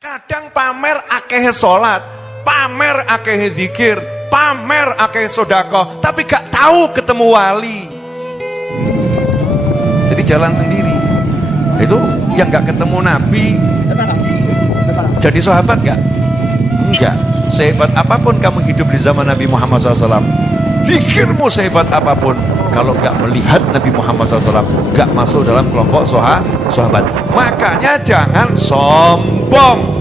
Kadang pamer akeh salat, pamer akeh zikir, pamer akeh sedekah, tapi gak tahu ketemu wali. Jadi jalan sendiri. Itu yang gak ketemu Nabi jadi sahabat gak? Enggak. Sehebat apapun kamu hidup di zaman Nabi Muhammad SAW, zikirmu sehebat apapun, kalau gak melihat Nabi Muhammad SAW, gak masuk dalam kelompok sahabat. Makanya jangan sombong.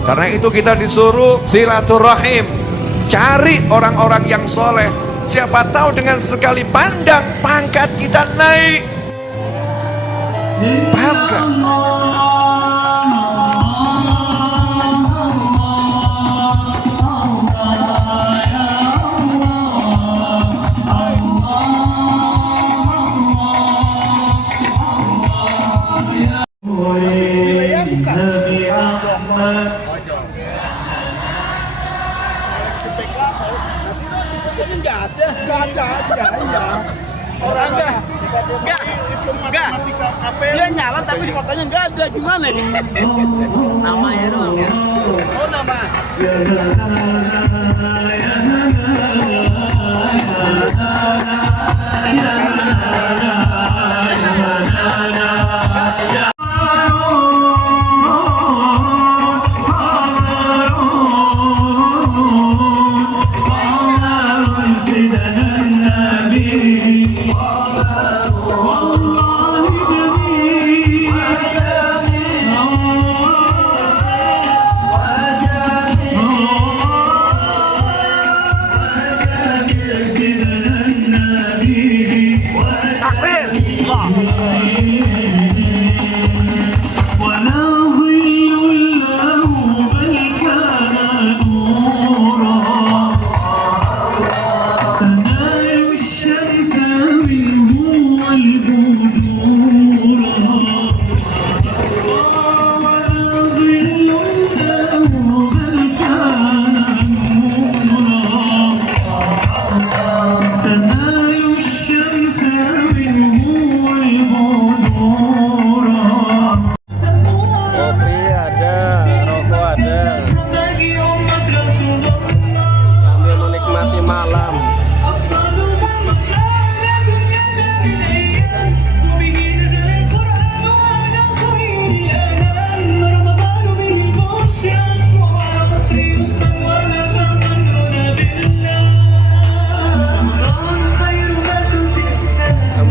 Karena itu kita disuruh silaturahim, cari orang-orang yang soleh. Siapa tahu dengan sekali pandang pangkat kita naik. Paham gak? Enggak ada, iya. Orang enggak. Dia nyala tapi di kotanya enggak ada, gimana nih? Namanya doang ya. Oh, nama.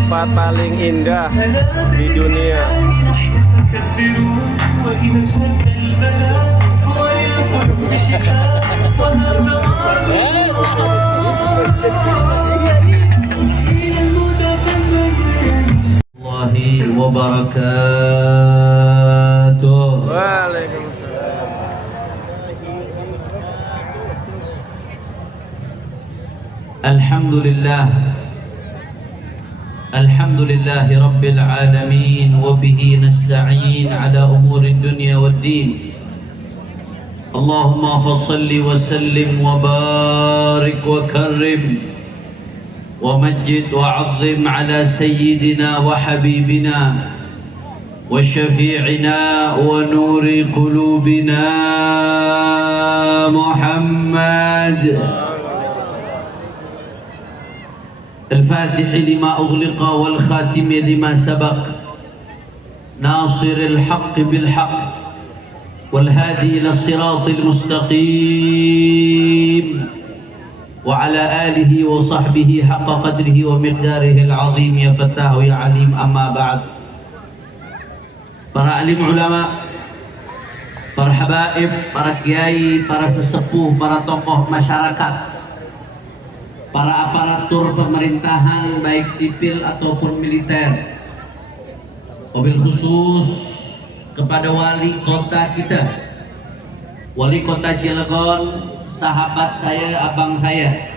Tempat paling indah di dunia. Wahi wabarakatuh. Waalaikumsalam. Alhamdulillah. Alhamdulillahi Rabbil Alamin. Wabihi nasta'in ala umuri dunya wad din. Allahumma fassalli wa sallim wa barik wa karrim wa majid wa azim ala sayyidina wa habibina wa syafi'ina wa nuri qulubina Muhammad. الفاتح لما أغلق والخاتم لما سبق ناصر الحق بالحق والهادي إلى الصراط المستقيم وعلى آله وصحبه حق قدره ومقداره العظيم يا فتاح يا عليم. أما بعد. Para alim ulama, para habaib, para kiai, para sesepuh, para tokoh masyarakat, para aparatur pemerintahan baik sipil ataupun militer, wabil khusus kepada wali kota kita, wali kota Cilegon, sahabat saya, abang saya,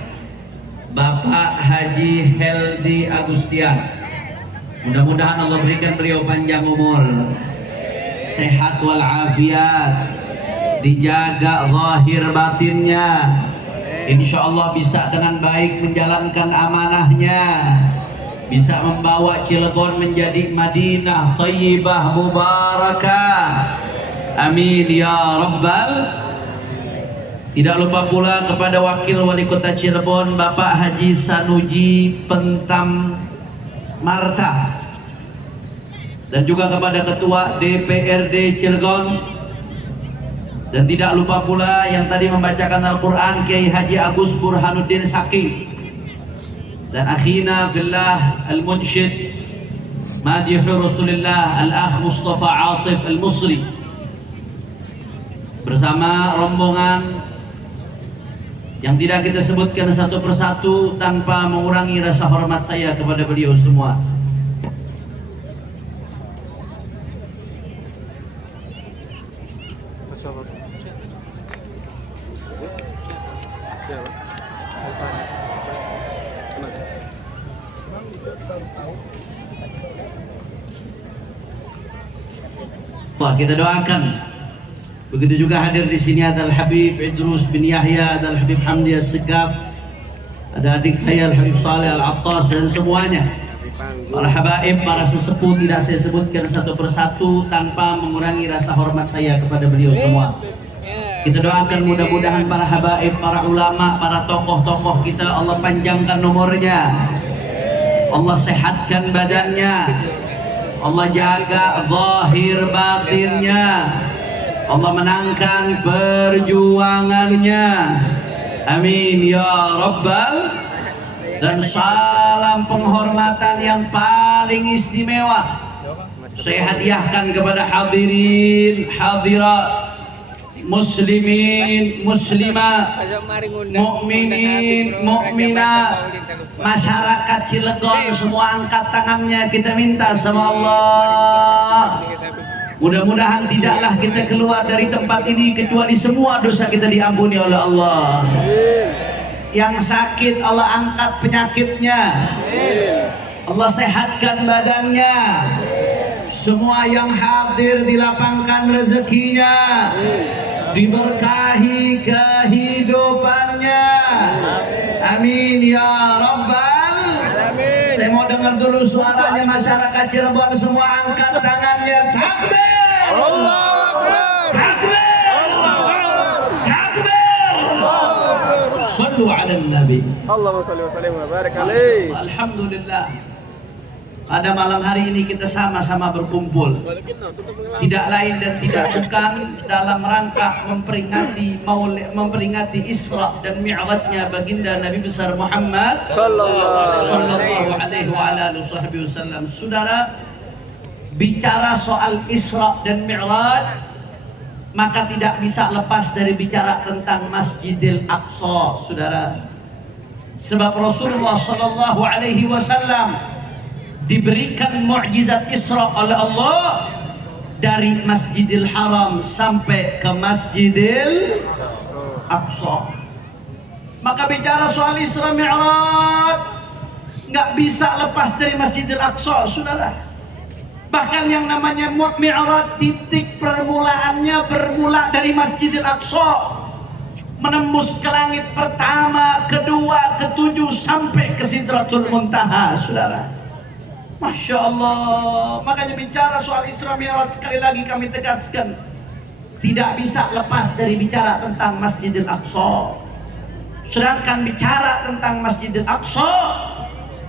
Bapak Haji Heldi Agustian. Mudah-mudahan Allah berikan beliau panjang umur, sehat walafiat, dijaga zahir batinnya, insya Allah bisa dengan baik menjalankan amanahnya, bisa membawa Cilegon menjadi Madinah Thayyibah Mubarakah. Amin ya rabbal. Tidak lupa pula kepada Wakil Wali Kota Cirebon Bapak Haji Sanuji Pentam Marta, dan juga kepada Ketua DPRD Cilegon, dan tidak lupa pula yang tadi membacakan Al-Quran Kiai Haji Agus Burhanuddin Saki, dan akhina fillah al-munsyid Madihu Rasulullah Al-Akh Mustafa Atif Al-Musri bersama rombongan yang tidak kita sebutkan satu persatu tanpa mengurangi rasa hormat saya kepada beliau semua. Wah, kita doakan. Begitu juga hadir di sini ada Al-Habib Idrus bin Yahya, ada Al-Habib Hamdi As-Segaf, ada adik saya Al-Habib Saleh Al-Attas, dan semuanya para habaib, para sesepuh tidak saya sebutkan satu persatu tanpa mengurangi rasa hormat saya kepada beliau semua. Kita doakan mudah-mudahan para habaib, para ulama, para tokoh-tokoh kita Allah panjangkan umurnya, Allah sehatkan badannya, Allah jaga zahir batinnya, Allah menangkan perjuangannya. Amin ya rabbal. Dan salam penghormatan yang paling istimewa saya hadiahkan kepada hadirin hadirat, muslimin muslimat, mukminin mukminat, masyarakat Cilegon semua angkat tangannya, kita minta sama Allah. Mudah-mudahan tidaklah kita keluar dari tempat ini kecuali semua dosa kita diampuni oleh Allah. Yang sakit Allah angkat penyakitnya, Allah sehatkan badannya. Semua yang hadir dilapangkan rezekinya, diberkahi kehidupannya. Amin ya rabbal. Saya mau dengar dulu suaranya masyarakat Cirebon, semua angkat tangannya. Takbir! Takbir! Takbir! Sallu ala Nabi. Allahumma salli wa sallim wa barik alaih. Alhamdulillah. Pada malam hari ini kita sama-sama berkumpul, tidak lain dan tidak bukan dalam rangka memperingati Isra dan Mi'rajnya baginda Nabi besar Muhammad sallallahu alaihi wasallam. Saudara, bicara soal Isra dan Mi'raj maka tidak bisa lepas dari bicara tentang Masjidil Aqsa, saudara. Sebab Rasulullah sallallahu alaihi wasallam diberikan mukjizat Isra oleh Allah dari Masjidil Haram sampai ke Masjidil Aqsa. Maka bicara soal Isra Mi'raj nggak bisa lepas dari Masjidil Aqsa, saudara. Bahkan yang namanya Mi'raj titik permulaannya bermula dari Masjidil Aqsa, menembus ke langit pertama, kedua, ketujuh sampai ke Sidratul Muntaha, saudara. Masya Allah. Makanya bicara soal Isra Mi'raj sekali lagi kami tegaskan, tidak bisa lepas dari bicara tentang Masjidil Aqsa. Sedangkan bicara tentang Masjidil Aqsa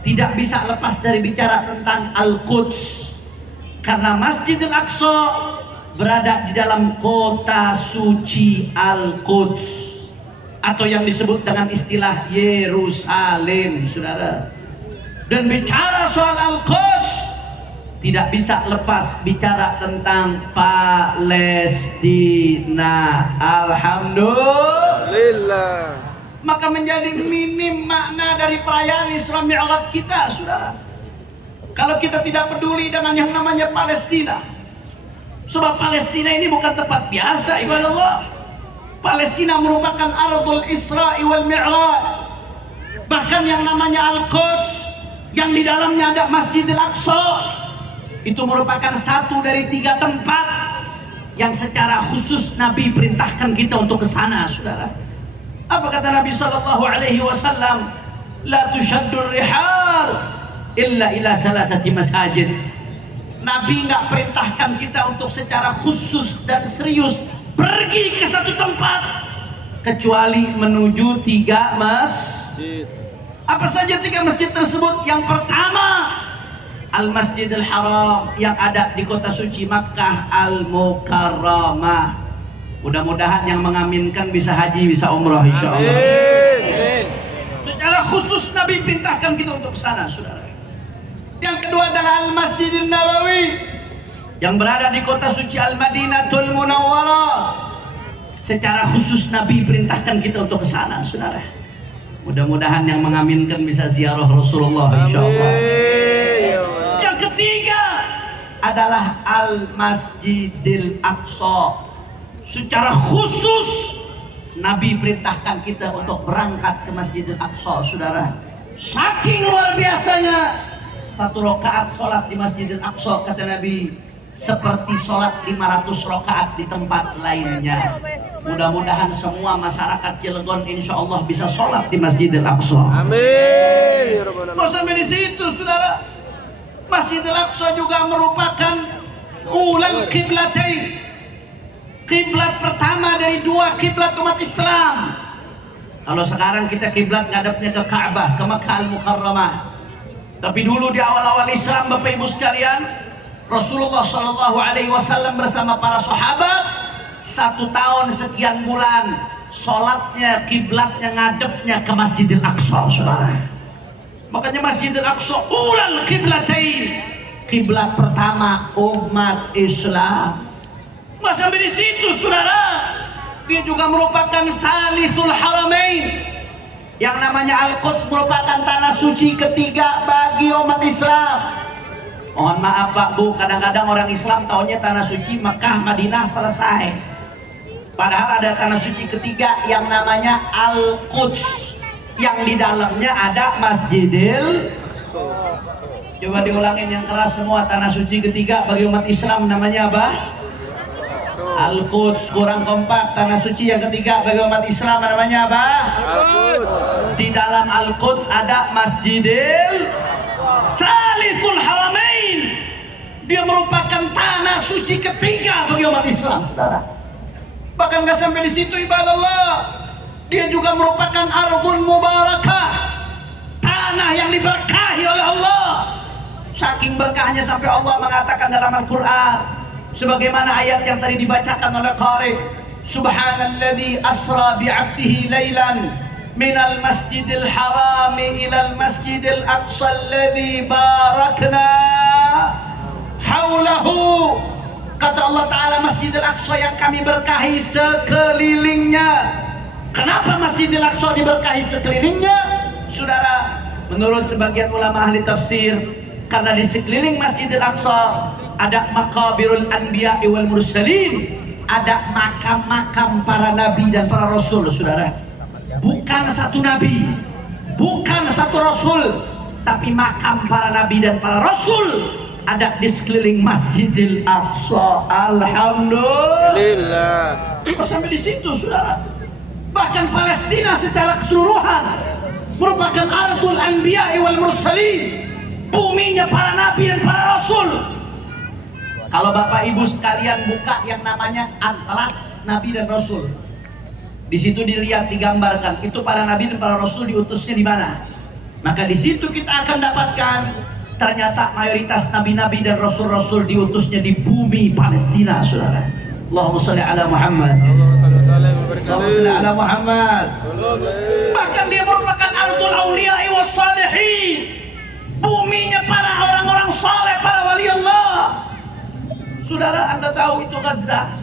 tidak bisa lepas dari bicara tentang Al-Quds. Karena Masjidil Aqsa berada di dalam kota suci Al-Quds, atau yang disebut dengan istilah Yerusalem, saudara. Dan bicara soal Al-Quds tidak bisa lepas bicara tentang Palestina. Alhamdulillah. Maka menjadi minim makna dari perayaan Isra Mi'raj kita, saudara, kalau kita tidak peduli dengan yang namanya Palestina. Sebab Palestina ini bukan tempat biasa, ibadah Allah. Palestina merupakan Ardul Isra'i wal Mi'raj. Bahkan yang namanya Al-Quds, yang di dalamnya ada Masjidil Aqsa, itu merupakan satu dari 3 tempat yang secara khusus Nabi perintahkan kita untuk ke sana, saudara. Apa kata Nabi sallallahu alaihi wasallam? La tushaddur rihal illa ila thalathati masajid. Nabi nggak perintahkan kita untuk secara khusus dan serius pergi ke satu tempat kecuali menuju 3 masjid. Apa saja 3 masjid tersebut? Yang pertama, Al-Masjidil Haram yang ada di kota suci Makkah Al-Mukarramah. Mudah-mudahan yang mengaminkan bisa haji, bisa umrah insyaallah. Secara khusus Nabi perintahkan kita untuk sana, saudara. Yang kedua adalah Al-Masjidil Nabawi yang berada di kota suci Al-Madinatul Munawwarah. Secara khusus Nabi perintahkan kita untuk ke sana, saudara. Mudah-mudahan yang mengaminkan bisa ziarah Rasulullah insyaallah. Yang ketiga adalah Al-Masjidil Aqsa. Secara khusus Nabi perintahkan kita untuk berangkat ke Masjidil Aqsa, saudara. Saking luar biasanya, 1 rakaat sholat di Masjidil Aqsa kata Nabi seperti sholat 500 rakaat di tempat lainnya. Mudah-mudahan semua masyarakat Cilegon insya Allah bisa sholat di Masjidil Aqsa. Amin. Mau sampai di situ, saudara. Masjidil Aqsa juga merupakan ulal qiblatain, kiblat pertama dari 2 kiblat umat Islam. Kalau sekarang kita kiblat ngadepnya ke Ka'bah, ke Makkah Al-Mukarramah. Tapi dulu di awal-awal Islam, Bapak Ibu sekalian, Rasulullah SAW bersama para sahabat 1 tahun sekian bulan sholatnya, kiblatnya, ngadepnya ke Masjidil Aqsa, saudara. Makanya Masjidil Aqsa ulal qiblatain, kiblat pertama umat Islam. Nggak sampai di situ, saudara. Dia juga merupakan Thalithul Haramain. Yang namanya Al-Quds merupakan tanah suci ketiga bagi umat Islam. Mohon maaf Pak Bu, kadang-kadang orang Islam taunya tanah suci Makkah, Madinah selesai. Padahal ada tanah suci ketiga yang namanya Al-Quds, yang di dalamnya ada Masjidil. Coba diulangin yang keras semua. Tanah suci ketiga bagi umat Islam namanya apa? Al-Quds. Kurang kompak. Tanah suci yang ketiga bagi umat Islam namanya apa? Di dalam Al-Quds ada Masjidil Thalithul Haramain. Dia merupakan tanah suci ketiga bagi umat Islam, saudara. Bahkan gak sampai di situ, ibadah Allah, dia juga merupakan Ardul Mubarakah, tanah yang diberkahi oleh Allah. Saking berkahnya sampai Allah mengatakan dalam Al-Quran, sebagaimana ayat yang tadi dibacakan oleh Qari, Subhanalladzi asra bi'abdihi laylan minal masjidil harami ilal masjidil aqsa alladzi barakna haulahu. Kata Allah Ta'ala, Masjidil Aqsa yang kami berkahi sekelilingnya. Kenapa Masjidil Aqsa diberkahi sekelilingnya? Saudara, menurut sebagian ulama ahli tafsir, karena di sekeliling Masjidil Aqsa ada maqabirul anbiya wal mursalin, ada makam-makam para nabi dan para rasul, saudara. Bukan satu nabi, bukan satu rasul, tapi makam para nabi dan para rasul ada di sekeliling Masjidil Aqsa. Alhamdulillah. Sampai di situ, saudara. Bahkan Palestina secara keseluruhan merupakan ardul anbiya wal mursalin, buminya para nabi dan para rasul. Kalau Bapak Ibu sekalian buka yang namanya Atlas Nabi dan Rasul, di situ dilihat, digambarkan itu para nabi dan para rasul diutusnya di mana. Maka di situ kita akan dapatkan ternyata mayoritas nabi-nabi dan rasul-rasul diutusnya di bumi Palestina, saudara. Allahumma shalli ala Muhammad. Allahumma shalli ala Muhammad. Bahkan dia merupakan ardul auliya was salihin, buminya para orang-orang saleh, para wali Allah. Saudara, Anda tahu itu Gaza,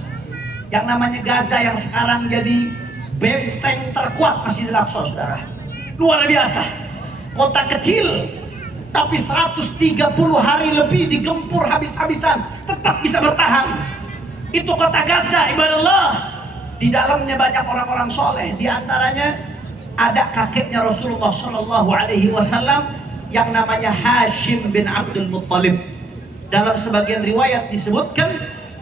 yang namanya Gaza yang sekarang jadi benteng terkuat Masjidil Aqsa, saudara. Luar biasa. Kota kecil, tapi 130 hari lebih digempur habis-habisan, tetap bisa bertahan. Itu kota Gaza, ibadah Allah. Di dalamnya banyak orang-orang soleh. Di antaranya ada kakeknya Rasulullah SAW yang namanya Hashim bin Abdul Muttalib. Dalam sebagian riwayat disebutkan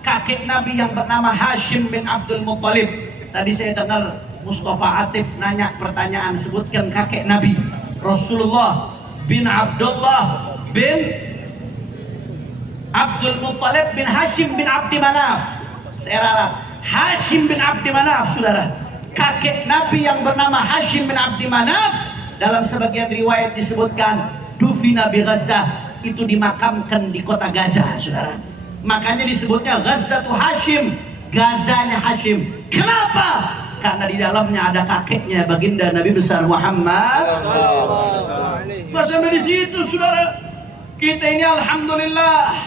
kakek Nabi yang bernama Hashim bin Abdul Muttalib. Tadi saya dengar Mustafa Atib nanya pertanyaan, sebutkan kakek Nabi. Rasulullah bin Abdullah bin Abdul Muttalib bin Hashim bin Abdi Manaf. Saya ralat, Hashim bin Abdi Manaf, saudara. Kakek Nabi yang bernama Hashim bin Abdi Manaf, dalam sebagian riwayat disebutkan dufina bi Gaza, itu dimakamkan di kota Gaza, saudara. Makanya disebutnya Ghazatu Hashim, Gazanya Hashim. Kenapa? Karena di dalamnya ada kakeknya baginda Nabi besar Muhammad. Nggak sampai di situ, saudara. Kita ini alhamdulillah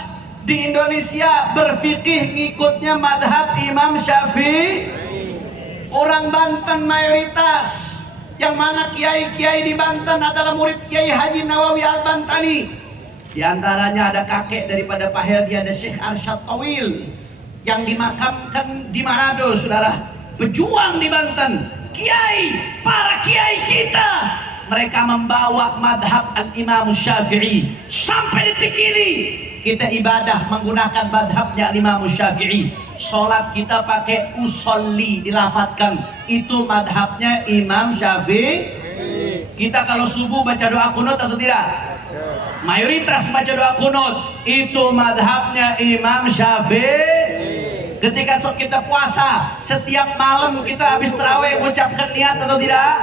di Indonesia berfikih ngikutnya madhab Imam Syafi'i. Orang Banten mayoritas, yang mana kiai-kiai di Banten adalah murid Kiai Haji Nawawi Al-Bantani. Di antaranya ada kakek daripada Pak Heldi, ada Syekh Arsyad Tawil yang dimakamkan di Manado, saudara. Pejuang di Banten, kiai, para kiai kita, mereka membawa madhab Al-Imam Syafi'i. Sampai detik ini kita ibadah menggunakan madhabnya Al-Imam Syafi'i. Sholat kita pakai usolli, dilafatkan, itu madhabnya Imam Syafi'i. Kita kalau subuh baca doa kunut atau tidak? Mayoritas baca doa kunut, itu madhabnya Imam Syafi'i. Ketika kita puasa, setiap malam kita habis tarawih mengucapkan niat atau tidak?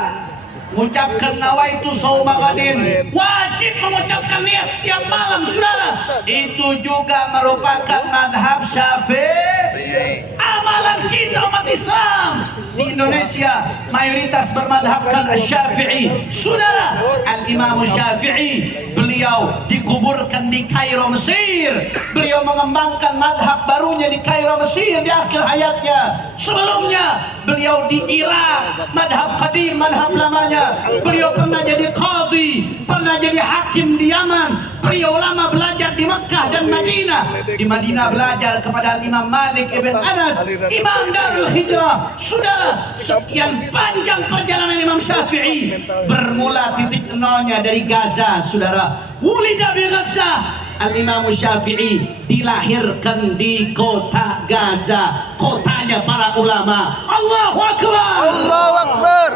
Mengucapkan nawaitu shauma ghadin, wajib mengucapkan niat setiap malam, saudara. Itu juga merupakan madhab Syafi'i. Amalan kita umat Islam di Indonesia mayoritas bermadhabkan Syafi'i, saudara. Al-Imam Syafi'i, beliau dikuburkan di Kairo, Mesir. Beliau mengembangkan madhab barunya di Kairo, Mesir di akhir hayatnya. Sebelumnya beliau di Irak, madhab qadim, madhab lamanya. Beliau pernah jadi qadhi, pernah jadi hakim di Yaman. Beliau lama belajar di Makkah dan Madinah. Di Madinah belajar kepada Imam Malik ibn Anas, Imam Darul Hijrah. Saudara, sekian panjang perjalanan Imam Syafi'i, bermula titik nolnya dari Gaza, saudara. Wulida bi Gaza. Al-Imam Syafi'i dilahirkan di kota Gaza, kotanya para ulama. Allahu Akbar. Allahu Akbar.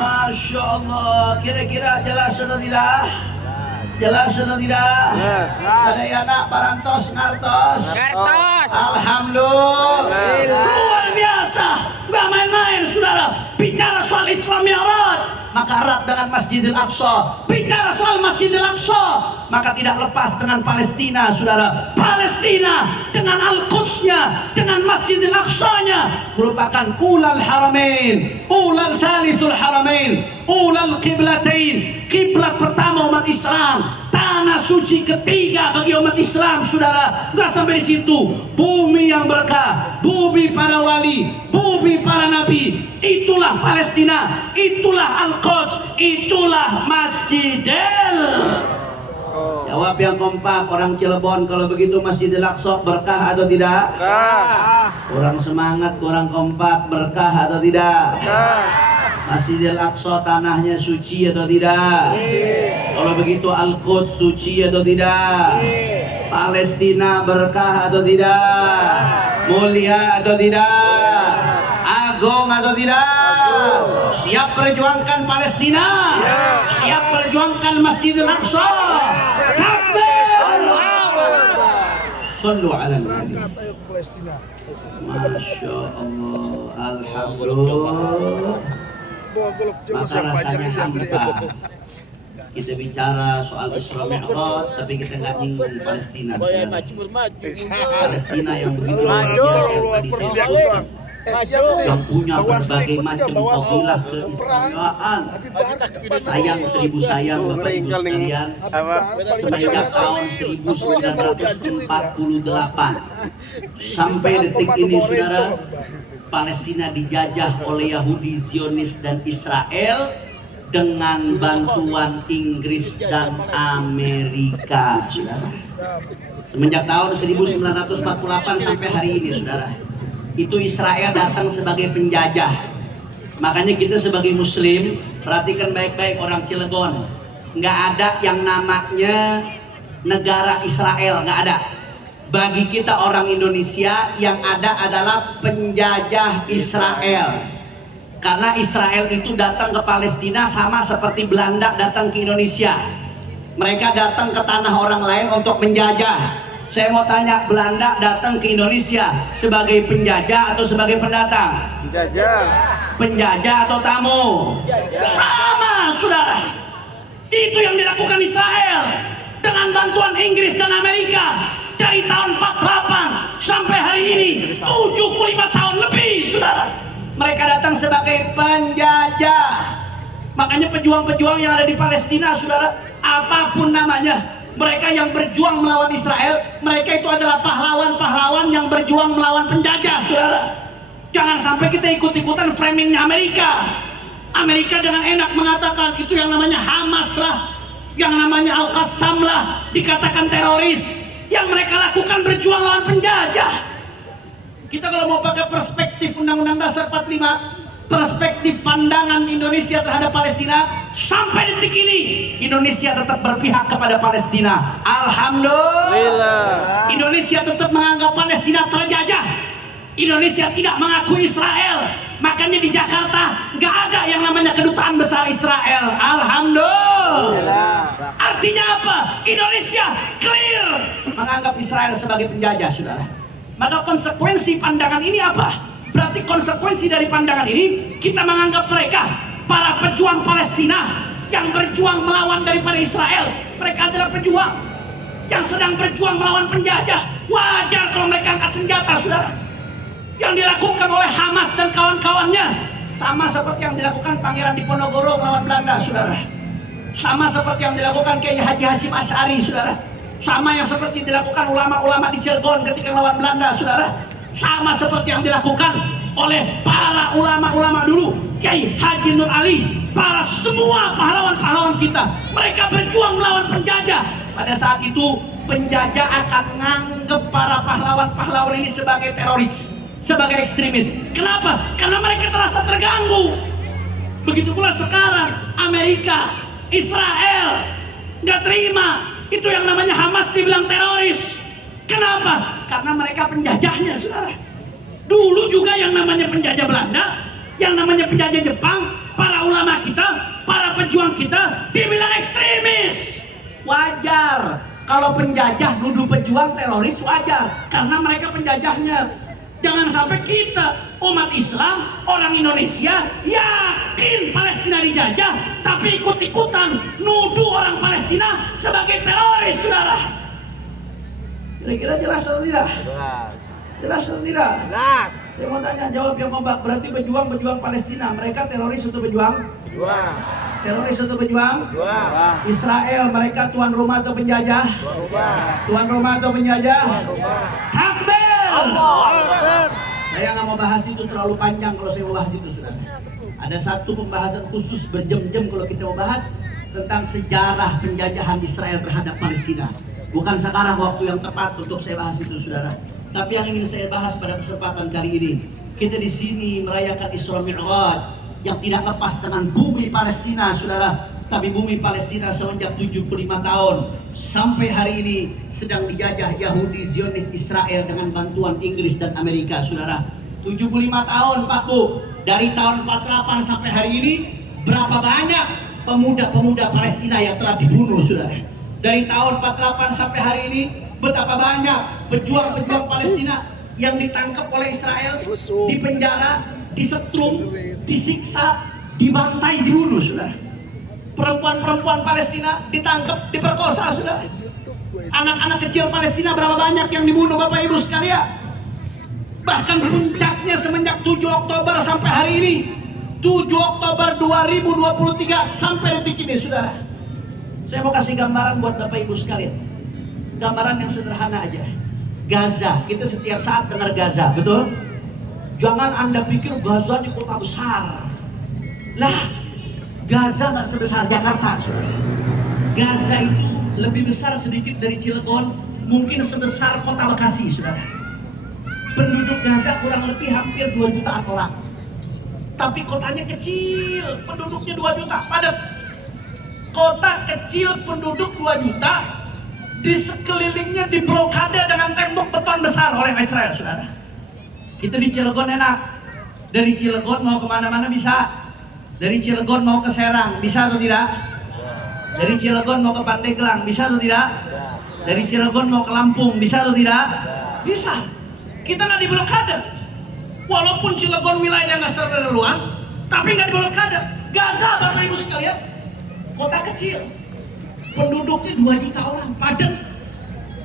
Masya Allah. Kira-kira jelas atau tidak? Jelas atau tidak? Sadayana parantos ngartos. Alhamdulillah. Luar biasa. Gak main-main, saudara. Bicara soal Isra Mi'raj, maka erat dengan Masjidil Aqsa. Bicara soal Masjidil Aqsa, maka tidak lepas dengan Palestina, saudara. Palestina dengan Al-Qudsnya, dengan Masjidil Aqsanya, merupakan ulal haramain, ulal thalithul haramain, ulal qiblatain, kiblat pertama umat Islam, tanah suci ketiga bagi umat Islam, saudara. Nggak sampai di situ, bumi yang berkah, bumi para wali, bumi para nabi. Itulah Palestina, itulah Al-Quds, itulah Masjidil. Jawab yang kompak, orang Cilegon. Kalau begitu Masjidil Aqsa berkah atau tidak? Kurang semangat, kurang kompak, berkah atau tidak? Masjidil Aqsa tanahnya suci atau tidak? Kalau begitu Al-Quds suci atau tidak? Palestina berkah atau tidak? Mulia atau tidak? Agung atau tidak? Siap perjuangkan Palestina? Siap perjuangkan Masjidil Aqsa? Takbir! Sallu ala Nabi. Masya Allah, alhamdulillah. Maka rasanya hampa kita bicara soal Isra Mi'raj, tapi kita nggak nyinggung Palestina. Palestina yang begitu luar biasa yang tadi saya sebutkan, yang punya berbagai macam fadilah keistimewaan. Sayang seribu sayang Bapak Ibu sekalian, semenjak tahun 1948 sampai detik ini, saudara, Palestina dijajah oleh Yahudi, Zionis dan Israel dengan bantuan Inggris dan Amerika, saudara. Semenjak tahun 1948 sampai hari ini, saudara, itu Israel datang sebagai penjajah. Makanya kita sebagai muslim, perhatikan baik-baik orang Cilegon, nggak ada yang namanya negara Israel, nggak ada. Bagi kita orang Indonesia, yang ada adalah penjajah Israel. Karena Israel itu datang ke Palestina sama seperti Belanda datang ke Indonesia. Mereka datang ke tanah orang lain untuk menjajah. Saya mau tanya, Belanda datang ke Indonesia sebagai penjajah atau sebagai pendatang? Penjajah. Penjajah atau tamu? Sama, saudara. Itu yang dilakukan Israel dengan bantuan Inggris dan Amerika dari tahun 48 sampai hari ini 75 tahun lebih, saudara. Mereka datang sebagai penjajah. Makanya pejuang-pejuang yang ada di Palestina, saudara, apapun namanya, mereka yang berjuang melawan Israel, mereka itu adalah pahlawan-pahlawan yang berjuang melawan penjajah, saudara. Jangan sampai kita ikut-ikutan framingnya Amerika. Amerika dengan enak mengatakan itu yang namanya Hamas lah, yang namanya Al-Qassam lah, dikatakan teroris. Yang mereka lakukan berjuang melawan penjajah. Kita kalau mau pakai perspektif Undang-Undang Dasar 45, perspektif pandangan Indonesia terhadap Palestina, sampai detik ini Indonesia tetap berpihak kepada Palestina. Alhamdulillah. Indonesia tetap menganggap Palestina terjajah. Indonesia tidak mengakui Israel. Makanya di Jakarta nggak ada yang namanya kedutaan besar Israel. Alhamdulillah. Artinya apa? Indonesia clear menganggap Israel sebagai penjajah, saudara. Maka konsekuensi pandangan ini apa? Berarti konsekuensi dari pandangan ini, kita menganggap mereka para pejuang Palestina yang berjuang melawan daripada Israel. Mereka adalah pejuang yang sedang berjuang melawan penjajah. Wajar kalau mereka angkat senjata, saudara. Yang dilakukan oleh Hamas dan kawan-kawannya sama seperti yang dilakukan Pangeran Diponegoro melawan Belanda, saudara. Sama seperti yang dilakukan Kiai Haji Hasyim Asy'ari, saudara. Sama yang seperti dilakukan ulama-ulama di Cilegon ketika melawan Belanda, saudara. Sama seperti yang dilakukan oleh para ulama-ulama dulu, Kiai Haji Nur Ali, para semua pahlawan-pahlawan kita. Mereka berjuang melawan penjajah. Pada saat itu penjajah akan menganggap para pahlawan-pahlawan ini sebagai teroris, sebagai ekstremis. Kenapa? Karena mereka terasa terganggu. Begitu pula sekarang Amerika, Israel nggak terima itu yang namanya Hamas dibilang teroris. Kenapa? Karena mereka penjajahnya, saudara. Dulu juga yang namanya penjajah Belanda, yang namanya penjajah Jepang, para ulama kita, para pejuang kita dibilang ekstremis. Wajar kalau penjajah nuduh pejuang teroris, wajar karena mereka penjajahnya. Jangan sampai kita umat Islam, orang Indonesia yakin Palestina dijajah, tapi ikut-ikutan nuduh orang Palestina sebagai teroris, saudara. Kira-kira jelas atau tidak? Jelas atau tidak? Jelas. Saya mau tanya, jawab yang kompak. Berarti pejuang-pejuang Palestina, mereka teroris atau pejuang? Pejuang. Teroris atau pejuang? Pejuang. Israel, mereka tuan rumah atau penjajah? Tuan rumah atau penjajah? Takbir! Saya nggak mau bahas itu, terlalu panjang kalau saya mau bahas itu, saudara. Ada satu pembahasan khusus berjam-jam kalau kita mau bahas tentang sejarah penjajahan Israel terhadap Palestina. Bukan sekarang waktu yang tepat untuk saya bahas itu, saudara. Tapi yang ingin saya bahas pada kesempatan kali ini, kita di sini merayakan Isra Mi'raj yang tidak lepas dengan bumi Palestina, saudara. Tapi bumi Palestina semenjak 75 tahun sampai hari ini sedang dijajah Yahudi Zionis Israel dengan bantuan Inggris dan Amerika, saudara. 75 tahun, Pak Bu. Dari tahun 48 sampai hari ini berapa banyak pemuda-pemuda Palestina yang telah dibunuh, saudara. Dari tahun 48 sampai hari ini betapa banyak pejuang-pejuang Palestina yang ditangkap oleh Israel, dipenjara, disetrum, disiksa, dibantai, dibunuh, saudara. Perempuan-perempuan Palestina ditangkap, diperkosa, saudara. Anak-anak kecil Palestina berapa banyak yang dibunuh, Bapak Ibu sekalian. Bahkan puncaknya semenjak 7 Oktober sampai hari ini, 7 Oktober 2023 sampai detik ini, saudara. Saya mau kasih gambaran buat Bapak Ibu sekalian. Gambaran yang sederhana aja. Gaza, kita setiap saat dengar Gaza, betul? Jangan Anda pikir Gaza di kota besar. Lah, Gaza nggak sebesar Jakarta, saudara. Gaza itu lebih besar sedikit dari Cilegon, mungkin sebesar kota Bekasi, saudara. Penduduk Gaza kurang lebih hampir 2 jutaan orang. Tapi kotanya kecil, penduduknya 2 juta, padat. Kota kecil penduduk 2 juta, di sekelilingnya diblokade dengan tembok beton besar oleh Israel, saudara. Kita di Cilegon enak. Dari Cilegon mau kemana-mana bisa. Dari Cilegon mau ke Serang, bisa atau tidak? Dari Cilegon mau ke Pandeglang, bisa atau tidak? Dari Cilegon mau ke Lampung, bisa atau tidak? Bisa. Kita nggak diblokade. Walaupun Cilegon wilayahnya nggak secara luas, tapi nggak diblokade. Gaza, Bapak Ibu sekalian, kota kecil, penduduknya 2 juta orang, padat,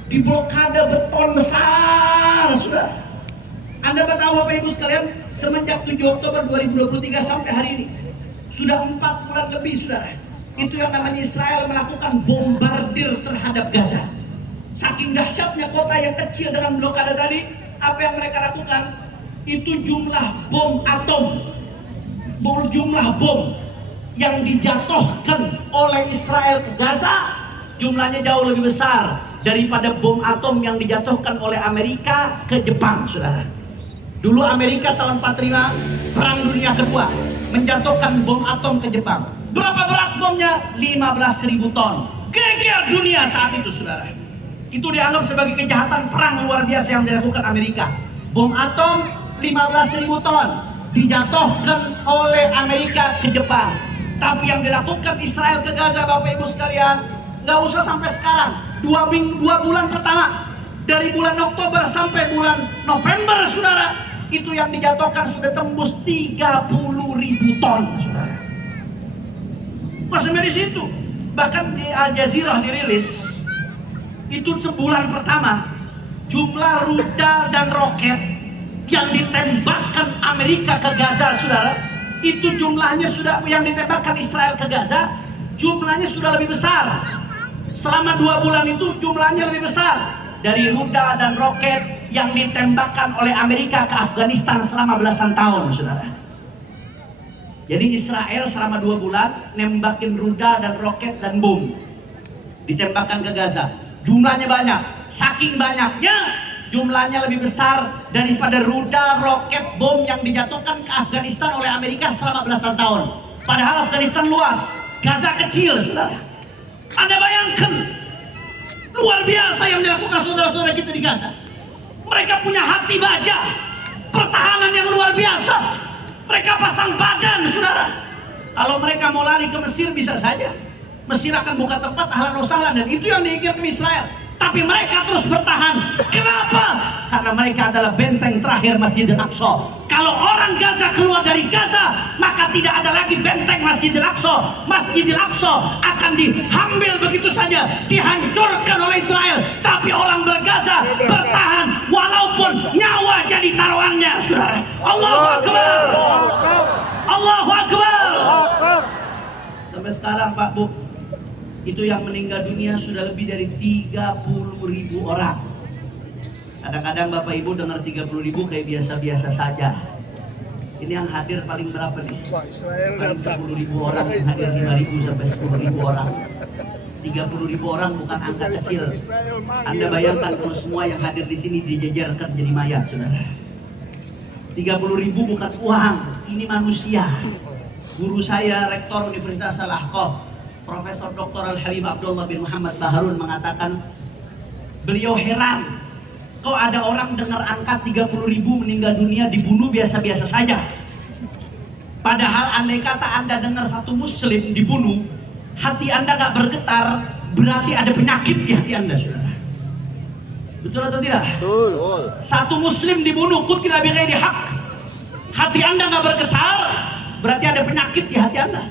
diblokade beton besar, sudah. Anda tahu Bapak Ibu sekalian, semenjak 7 Oktober 2023 sampai hari ini, sudah 4 bulan lebih, saudara. Itu yang namanya Israel melakukan bombardir terhadap Gaza. Saking dahsyatnya kota yang kecil dengan blokade tadi, apa yang mereka lakukan? Itu jumlah bom atom, jumlah bom yang dijatuhkan oleh Israel ke Gaza, jumlahnya jauh lebih besar daripada bom atom yang dijatuhkan oleh Amerika ke Jepang, saudara. Dulu Amerika tahun 45, Perang Dunia Kedua, menjatuhkan bom atom ke Jepang. Berapa berat bomnya? 15.000 ton. Geger dunia saat itu, saudara. Itu dianggap sebagai kejahatan perang luar biasa yang dilakukan Amerika. Bom atom 15.000 ton dijatuhkan oleh Amerika ke Jepang. Tapi yang dilakukan Israel ke Gaza, Bapak Ibu sekalian, nggak usah sampai sekarang. 2 bulan pertama, dari bulan Oktober sampai bulan November, saudara, itu yang dijatuhkan sudah tembus 30.000 ton, saudara. Masih di situ. Bahkan di Al Jazeera dirilis, itu sebulan pertama jumlah rudal dan roket yang ditembakkan Amerika ke Gaza, saudara, itu jumlahnya sudah, yang ditembakkan Israel ke Gaza jumlahnya sudah lebih besar. Selama 2 bulan itu jumlahnya lebih besar dari rudal dan roket yang ditembakkan oleh Amerika ke Afghanistan selama belasan tahun, saudara. Jadi Israel selama 2 bulan nembakin rudal dan roket dan bom ditembakkan ke Gaza. Jumlahnya banyak, saking banyaknya jumlahnya lebih besar daripada rudal, roket, bom yang dijatuhkan ke Afghanistan oleh Amerika selama belasan tahun. Padahal Afghanistan luas, Gaza kecil, saudara. Anda bayangkan, luar biasa yang dilakukan saudara-saudara kita di Gaza. Mereka punya hati baja, pertahanan yang luar biasa. Mereka pasang badan, saudara. Kalau mereka mau lari ke Mesir bisa saja. Mesir akan buka tempat ahlan wa sahlan, dan itu yang diinginkan Israel. Tapi mereka terus bertahan. Kenapa? Karena mereka adalah benteng terakhir Masjidil Aqsa. Kalau orang Gaza keluar dari Gaza, maka tidak ada lagi benteng Masjidil Aqsa. Masjidil Aqsa akan diambil begitu saja, dihancurkan oleh Israel. Tapi orang bergaza bertahan walaupun nyawa jadi taruhannya, saudara. Allahu Akbar. Allahu Akbar. Sampai sekarang, Pak Bu, itu yang meninggal dunia sudah lebih dari 30.000 orang. Kadang-kadang Bapak Ibu dengar 30.000 kayak biasa-biasa saja. Ini yang hadir paling berapa nih? Paling 10.000 orang, yang hadir 5.000 sampai 10.000 orang. 30.000 orang bukan angka kecil. Anda bayangkan kalau semua yang hadir di sini dijejerkan jadi mayat, saudara. 30.000 bukan uang, ini manusia. Guru saya, Rektor Universitas Al-Ahqaf, Profesor Dr. Al-Habib Abdullah bin Muhammad Baharun, mengatakan, beliau heran kok ada orang dengar angka 30.000 meninggal dunia dibunuh biasa-biasa saja. Padahal andai kata Anda dengar satu muslim dibunuh, hati Anda gak bergetar, berarti ada penyakit di hati Anda, saudara. Betul atau tidak? Betul. Satu muslim dibunuh, qutila bighairi haq, hati Anda gak bergetar, berarti ada penyakit di hati Anda.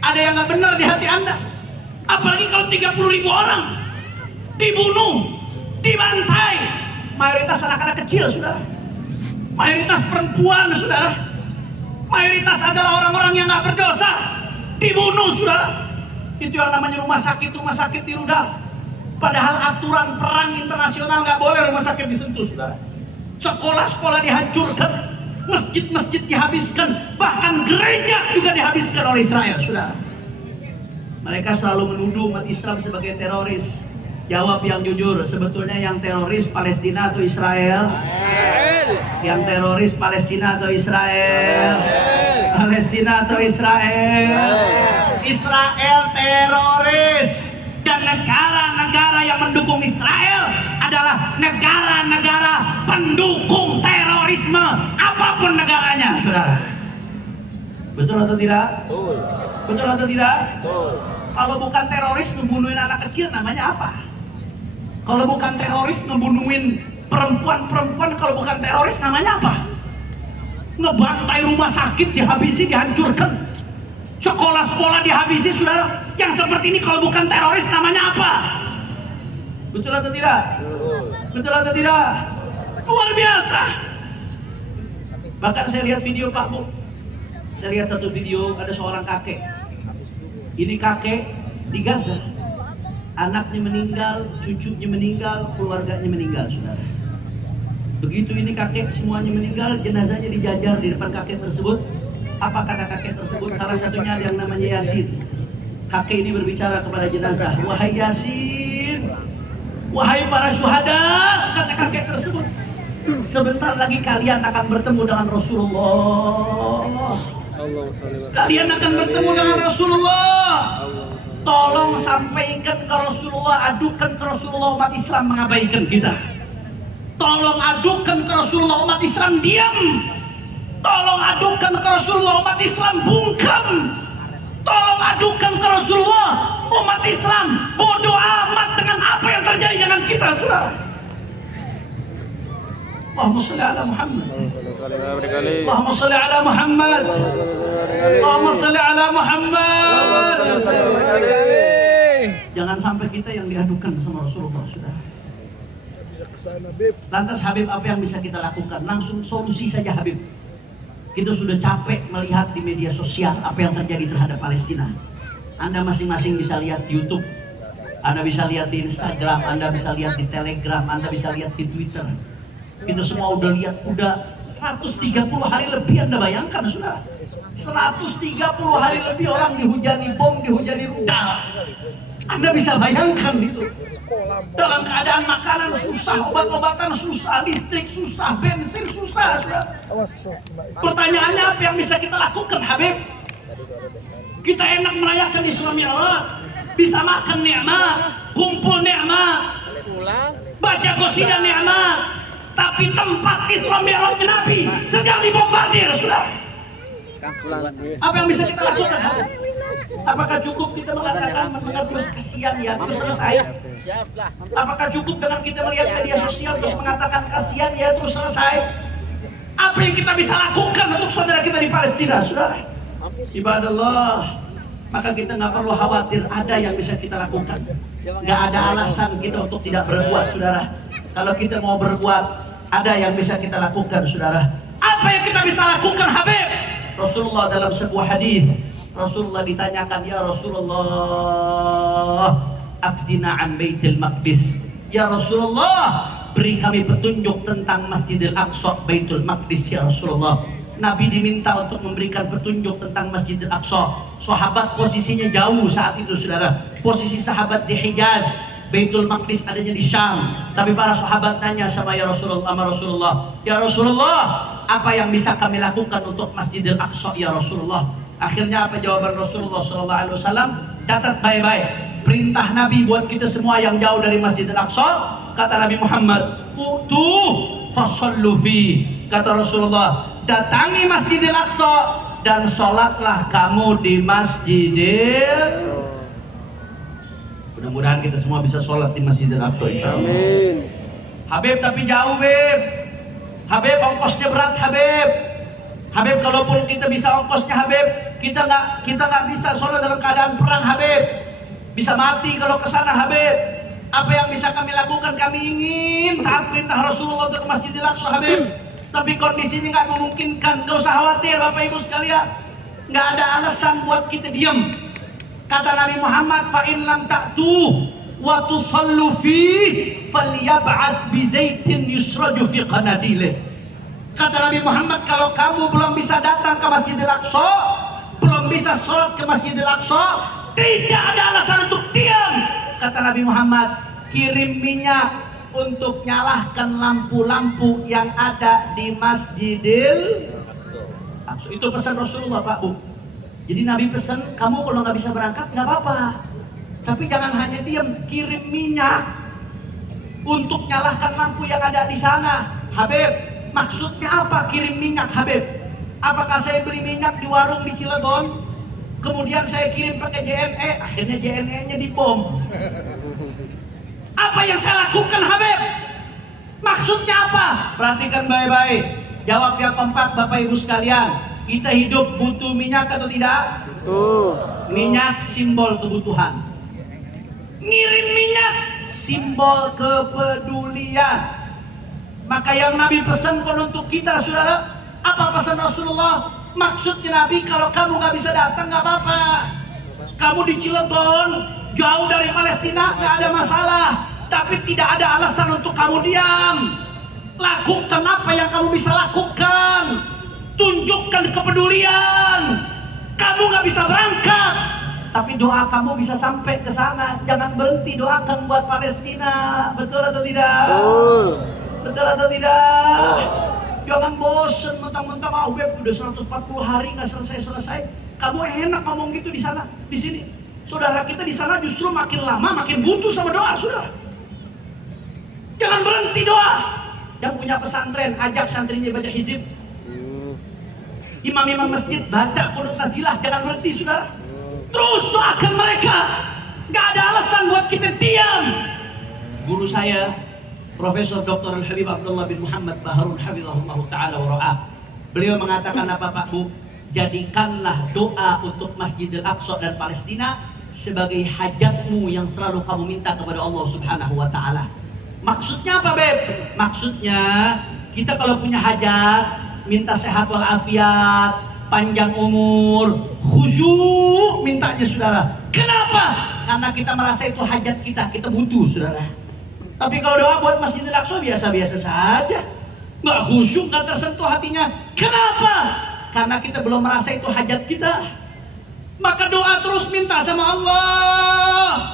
Ada yang gak benar di hati Anda. Apalagi kalau 30.000 orang dibunuh, dibantai. Mayoritas anak-anak kecil, saudara. Mayoritas perempuan, saudara. Mayoritas adalah orang-orang yang gak berdosa, dibunuh, saudara. Itu yang namanya rumah sakit dirudal. Padahal aturan perang internasional gak boleh rumah sakit disentuh, saudara. Sekolah-sekolah dihancurkan, masjid-masjid dihabiskan, bahkan gereja juga dihabiskan oleh Israel, saudara. Mereka selalu menuduh umat Islam sebagai teroris. Jawab yang jujur, sebetulnya yang teroris Palestina atau Israel? Yang teroris Palestina atau Israel? Palestina atau Israel? Israel teroris. Dan negara-negara yang mendukung Israel adalah negara-negara pendukung terorisme, apapun negaranya, saudara. Betul atau tidak? Betul. Betul atau tidak? Betul. Kalau bukan teroris membunuhin anak kecil namanya apa? Kalau bukan teroris ngebunuhin perempuan-perempuan, kalau bukan teroris namanya apa? Ngebantai rumah sakit, dihabisi, dihancurkan. Sekolah-sekolah dihabisi, saudara. Yang seperti ini kalau bukan teroris namanya apa? Betul atau tidak? Betul atau tidak? Luar biasa. Bahkan saya lihat video Pak Bu. Saya lihat satu video, ada seorang kakek. Ini kakek di Gaza. Anaknya meninggal, cucunya meninggal, keluarganya meninggal, saudara. Begitu ini kakek semuanya meninggal, jenazahnya dijajar di depan kakek tersebut. Apa kata kakek tersebut? Salah satunya ada yang namanya Yasin. Kakek ini berbicara kepada jenazah, wahai Yasin, wahai para syuhada, kata kakek tersebut, sebentar lagi kalian akan bertemu dengan Rasulullah. Kalian akan bertemu dengan Rasulullah. Tolong sampaikan ke Rasulullah, adukan ke Rasulullah, umat Islam mengabaikan kita. Tolong adukan ke Rasulullah, umat Islam diam. Tolong adukan ke Rasulullah, umat Islam bungkam. Tolong adukan ke Rasulullah, umat Islam bodoh amat dengan apa yang terjadi dengan kita, saudara. Allahumma sholli ala Muhammad. Allahumma sholli ala Muhammad. Allahumma sholli ala Muhammad. Jangan sampai kita yang diadukan sama Rasulullah, saudara. Lantas Habib, apa yang bisa kita lakukan? Langsung solusi saja Habib. Kita sudah capek melihat di media sosial apa yang terjadi terhadap Palestina. Anda masing-masing bisa lihat di YouTube, Anda bisa lihat di Instagram, Anda bisa lihat di Telegram, Anda bisa lihat di Twitter. Kita semua udah lihat, udah 130 hari lebih. Anda bayangkan, saudara, 130 hari lebih orang dihujani bom, dihujani rudal. Anda bisa bayangkan itu. Dalam keadaan makanan susah, obat-obatan susah, listrik susah, bensin susah, saudara. Pertanyaannya apa yang bisa kita lakukan, Habib? Kita enak merayakan Isra Mi'raj, bisa makan nikmat, kumpul nikmat, baca qasidah nikmat, tapi tempat Isra Mi'raj Nabi sedang dibombardir, saudara. Apa yang bisa kita lakukan, Habib? Apakah cukup kita mengatakan mendengar terus kasihan ya terus selesai? Apakah cukup dengan kita melihat media sosial terus mengatakan kasihan ya terus selesai? Apa yang kita bisa lakukan untuk saudara kita di Palestina, saudara? Ibadallah, maka kita nggak perlu khawatir, ada yang bisa kita lakukan. Nggak ada alasan kita untuk tidak berbuat, saudara. Kalau kita mau berbuat, ada yang bisa kita lakukan, saudara. Apa yang kita bisa lakukan, Habib? Rasulullah dalam sebuah hadis, Rasulullah ditanyakan, ya Rasulullah, aftina an Baitul Maqdis. Ya Rasulullah, beri kami petunjuk tentang Masjidil Aqsa, Baitul Maqdis, ya Rasulullah. Nabi diminta untuk memberikan petunjuk tentang Masjidil Aqsa. Sahabat posisinya jauh saat itu, saudara. Posisi sahabat di Hijaz, Baitul Maqdis adanya di Syam. Tapi para sahabat tanya sama ya Rasulullah, ya Rasulullah, apa yang bisa kami lakukan untuk Masjidil Aqsa, ya Rasulullah? Akhirnya apa jawaban Rasulullah SAW? Catat baik-baik. Perintah Nabi buat kita semua yang jauh dari Masjidil Aqsa. Kata Nabi Muhammad, "Utu fasallu fi." Kata Rasulullah, datangi Masjidil Aqsa dan sholatlah kamu di Masjidil. Mudah-mudahan kita semua bisa sholat di Masjidil Aqsa, insyaallah. Amin. Habib, tapi jauh, Habib. Habib, ongkosnya berat, Habib. Habib, kalaupun kita bisa ongkosnya, Habib, kita nggak bisa sholat dalam keadaan perang, Habib. Bisa mati kalau ke sana, Habib. Apa yang bisa kami lakukan? Kami ingin taat perintah Rasulullah untuk ke Masjidil Aqsa, Habib. Tapi kondisinya nggak memungkinkan. Nggak usah khawatir, Bapak Ibu sekalian. Nggak ada alasan buat kita diam. Kata Nabi Muhammad, fa in lam ta'tu wa tusallu fi falyab'ath bi zaitin yusraju fi qanadilih. Kata Nabi Muhammad, kalau kamu belum bisa datang ke Masjidil Aqsa, belum bisa sholat ke Masjidil Aqsa, tidak ada alasan untuk diam. Kata Nabi Muhammad, kirim minyak untuk nyalahkan lampu-lampu yang ada di Masjidil Aqsa. Itu pesan Rasulullah, Pak Bu. Jadi Nabi pesan, kamu kalau nggak bisa berangkat nggak apa-apa, tapi jangan hanya diam, kirim minyak untuk nyalahkan lampu yang ada di sana. Habib, maksudnya apa kirim minyak, Habib? Apakah saya beli minyak di warung di Cilegon, kemudian saya kirim pakai JNE, akhirnya JNE-nya dibom? Apa yang saya lakukan Habib? Maksudnya apa? Perhatikan baik-baik. Jawab yang keempat Bapak Ibu sekalian. Kita hidup butuh minyak atau tidak? Minyak simbol kebutuhan. Ngirim minyak simbol kepedulian. Maka yang Nabi pesankan untuk kita saudara, apa pesan Rasulullah? Maksudnya Nabi, kalau kamu nggak bisa datang nggak apa-apa. Kamu di Cilegon, jauh dari Palestina, nggak ada masalah. Tapi tidak ada alasan untuk kamu diam. Lakukan apa yang kamu bisa lakukan. Tunjukkan kepedulian. Kamu nggak bisa berangkat, tapi doa kamu bisa sampai ke sana. Jangan berhenti doakan buat Palestina. Betul atau tidak? Betul atau tidak? Jangan bosen mentang-mentang Beb udah 140 hari nggak selesai-selesai. Kamu enak ngomong gitu di sana, di sini. Saudara kita di sana justru makin lama makin butuh sama doa, saudara. Jangan berhenti doa. Yang punya pesantren, ajak santrinya baca hizib. Imam-imam masjid baca qunut nazilah, jangan berhenti saudara. Terus doakan mereka. Gak ada alasan buat kita diam. Guru saya Profesor Dr. Al-Habib Abdullah bin Muhammad Baharun hafizahullah ta'ala wa ra'ah. Beliau mengatakan apa Pak Bu? Jadikanlah doa untuk Masjidil Aqsa dan Palestina sebagai hajatmu yang selalu kamu minta kepada Allah Subhanahu wa ta'ala. Maksudnya apa Beb? Maksudnya kita kalau punya hajat, minta sehat walafiat, panjang umur, khusyuk mintanya saudara. Kenapa? Karena kita merasa itu hajat kita butuh saudara. Tapi kalau doa buat Masjidil Aqsa biasa-biasa saja, nggak khusyuk, nggak tersentuh hatinya. Kenapa? Karena kita belum merasa itu hajat kita. Maka doa terus minta sama Allah.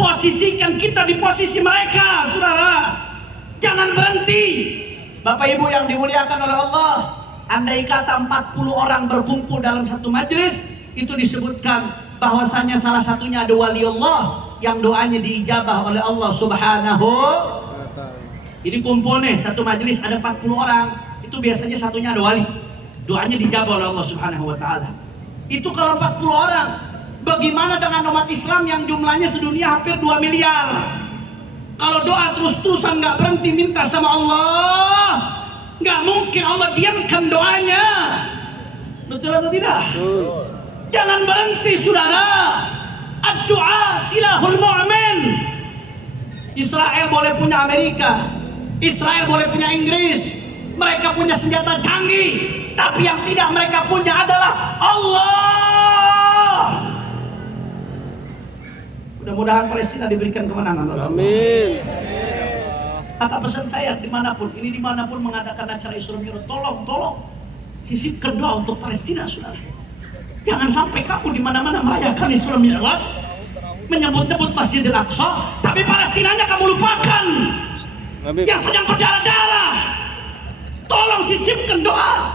Posisikan kita di posisi mereka, saudara. Jangan berhenti. Bapak Ibu yang dimuliakan oleh Allah, andai kata 40 orang berkumpul dalam satu majelis, itu disebutkan bahwasanya salah satunya ada wali Allah yang doanya diijabah oleh Allah Subhanahu. Ini kumpul nih satu majelis ada 40 orang, itu biasanya satunya ada wali. Doanya dijabah oleh Allah Subhanahu wa taala. Itu kalau 40 orang. Bagaimana dengan umat Islam yang jumlahnya sedunia hampir 2 miliar? Kalau doa terus-terusan nggak berhenti minta sama Allah, nggak mungkin Allah diamkan doanya. Betul atau tidak? Jangan berhenti saudara. Ad-du'a silahul mu'min. Israel boleh punya Amerika, Israel boleh punya Inggris, mereka punya senjata canggih, tapi yang tidak mereka punya adalah Allah. Mudah-mudahan Palestina diberikan kemenangan. Amin. Kata pesan saya dimanapun mengadakan acara Isra Mi'raj, tolong sisipkan doa untuk Palestina, saudara. Jangan sampai kamu di mana-mana merayakan Isra Mi'raj, menyebut-nyebut Masjidil Aqsa, tapi Palestinanya kamu lupakan. Yang sedang berdarah-darah. Tolong sisipkan doa.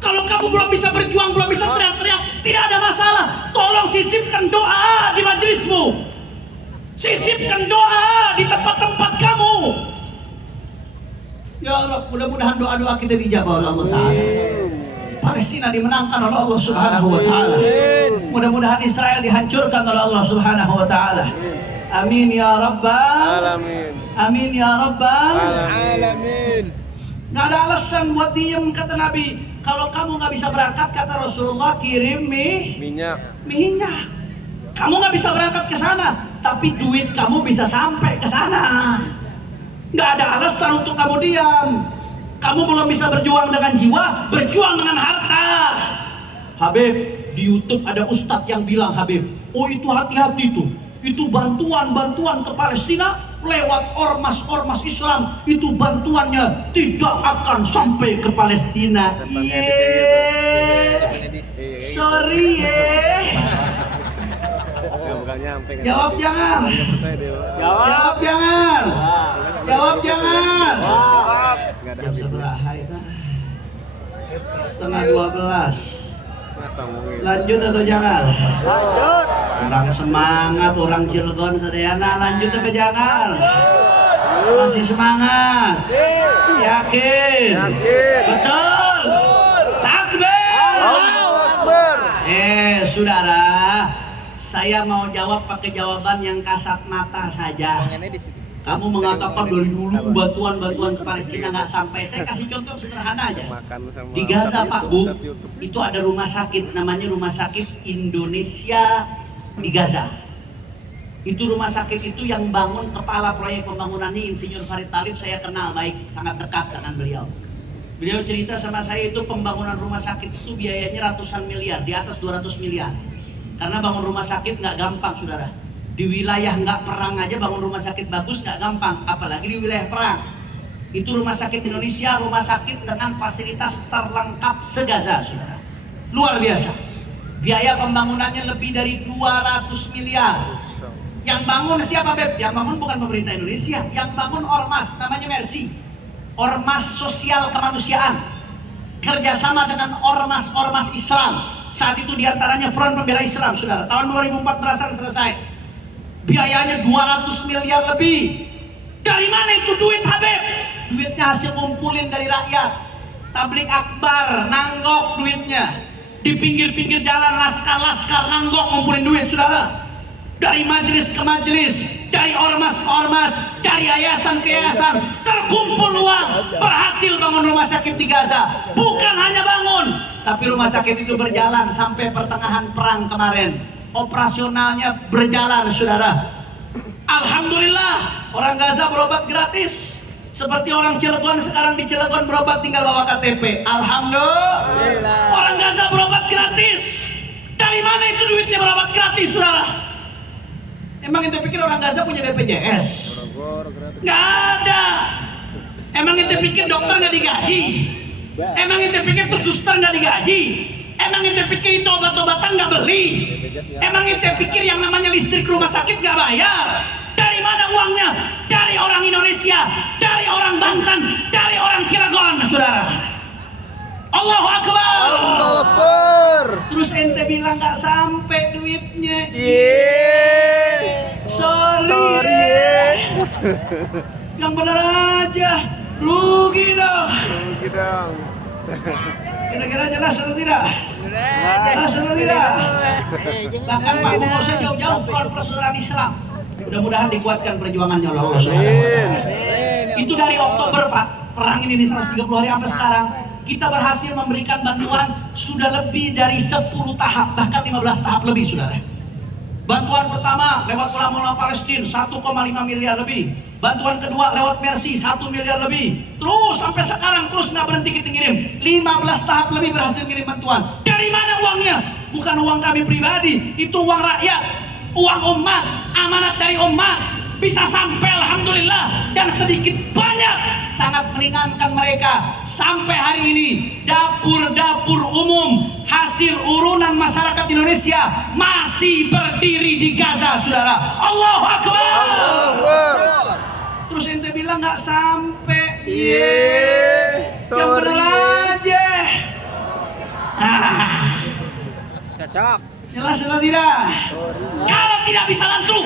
Kalau kamu belum bisa berjuang, belum bisa teriak-teriak, tidak ada masalah. Tolong sisipkan doa di majelismu. Sisipkan doa di tempat-tempat kamu. Ya Allah, mudah-mudahan doa-doa kita dijabah oleh Allah Ta'ala. Palestina dimenangkan oleh Allah Subhanahu wa Ta'ala. Mudah-mudahan Israel dihancurkan oleh Allah Subhanahu wa Ta'ala. Amin ya Rabbal Alamin. Amin ya Rabbal Alamin. Nggak ada alasan buat diem, kata Nabi. Kalau kamu nggak bisa berangkat, kata Rasulullah, kirim minyak. Kamu nggak bisa berangkat ke sana, tapi duit kamu bisa sampai ke sana. Nggak ada alasan untuk kamu diam. Kamu belum bisa berjuang dengan jiwa, berjuang dengan harta. Habib, di YouTube ada ustadz yang bilang, Habib, oh itu hati-hati tuh. Itu bantuan ke Palestina lewat ormas-ormas Islam. Itu bantuannya tidak akan sampai ke Palestina. Sorry Jawab jangan. Jawab jangan. Jawab jangan. Jam seberapa itu? 11:30. Lanjut atau jangan? Lanjut. Orang semangat, orang Cilegon Sedayana, lanjut atau jangan? Masih semangat? Yakin? Betul? Takbir! Saudara, saya mau jawab pakai jawaban yang kasat mata saja. Kamu mengatakan dari dulu bantuan-bantuan ke Palestina nggak sampai. Saya kasih contoh sederhana aja. Di Gaza Pak Bu, itu ada rumah sakit namanya Rumah Sakit Indonesia di Gaza. Itu rumah sakit itu yang bangun kepala proyek pembangunan ini Insinyur Farid Talib, saya kenal baik, sangat dekat dengan beliau. Beliau cerita sama saya itu pembangunan rumah sakit itu biayanya ratusan miliar, di atas 200 miliar. Karena bangun rumah sakit nggak gampang saudara. Di wilayah nggak perang aja bangun rumah sakit bagus nggak gampang, apalagi di wilayah perang. Itu Rumah Sakit Indonesia, rumah sakit dengan fasilitas terlengkap se-Gaza, saudara. Luar biasa. Biaya pembangunannya lebih dari 200 miliar. Yang bangun siapa Beb? Yang bangun bukan pemerintah Indonesia, yang bangun ormas, namanya Mercy. Ormas sosial kemanusiaan. Kerjasama dengan ormas-ormas Islam. Saat itu diantaranya Front Pembela Islam, saudara. Tahun 2014an selesai. Biayanya 200 miliar lebih. Dari mana itu duit Habib? Duitnya hasil ngumpulin dari rakyat. Tablik akbar, nanggok duitnya. Di pinggir-pinggir jalan laskar-laskar nanggok ngumpulin duit saudara. Dari majelis ke majelis, dari ormas ke ormas, dari yayasan ke yayasan, terkumpul uang, berhasil bangun rumah sakit di Gaza. Bukan hanya bangun, tapi rumah sakit itu berjalan sampai pertengahan perang kemarin. Operasionalnya berjalan saudara. Alhamdulillah, orang Gaza berobat gratis. Seperti orang Cilegon sekarang di Cilegon berobat tinggal bawa KTP. Alhamdulillah. Orang Gaza berobat gratis. Dari mana itu duitnya berobat gratis saudara? Emang ente pikir orang Gaza punya BPJS? Nggak ada. Emang ente pikir dokter nggak digaji? Emang ente pikir tuh suster nggak digaji? Emang ente pikir itu obat-obatan nggak beli? Emang ente pikir yang namanya listrik rumah sakit nggak bayar? Dari mana uangnya? Dari orang Indonesia, dari orang Banten, dari orang Cilegon, saudara. Allahu Akbar. Allahu Akbar. Terus ente bilang nggak sampai duitnya. Sorry. Yang benar aja, rugi dong. Kira-kira jelas atau tidak? Jelas atau tidak? Bahkan Pak mau saya jauh-jauh front persaudaraan Islam. Mudah-mudahan dikuatkan perjuangannya oleh Allah SWT. Itu dari Oktober Pak, perang ini di 130 hari sampai sekarang. Kita berhasil memberikan bantuan sudah lebih dari 10 tahap, bahkan 15 tahap lebih saudara. Bantuan pertama lewat ulama-ulama Palestina 1,5 miliar lebih. Bantuan kedua lewat Mercy 1 miliar lebih. Terus sampai sekarang terus nggak berhenti kita ngirim. 15 tahap lebih berhasil ngirim bantuan. Dari mana uangnya? Bukan uang kami pribadi, itu uang rakyat, uang umat, amanat dari umat. Bisa sampai alhamdulillah, dan sedikit banyak sangat meringankan mereka. Sampai hari ini dapur-dapur umum hasil urunan masyarakat Indonesia masih berdiri di Gaza saudara. Allahu Akbar. Terus ente bilang nggak sampai. Yang bener aja. Cocok. Jelas atau tidak? Kalau tidak bisa bantu,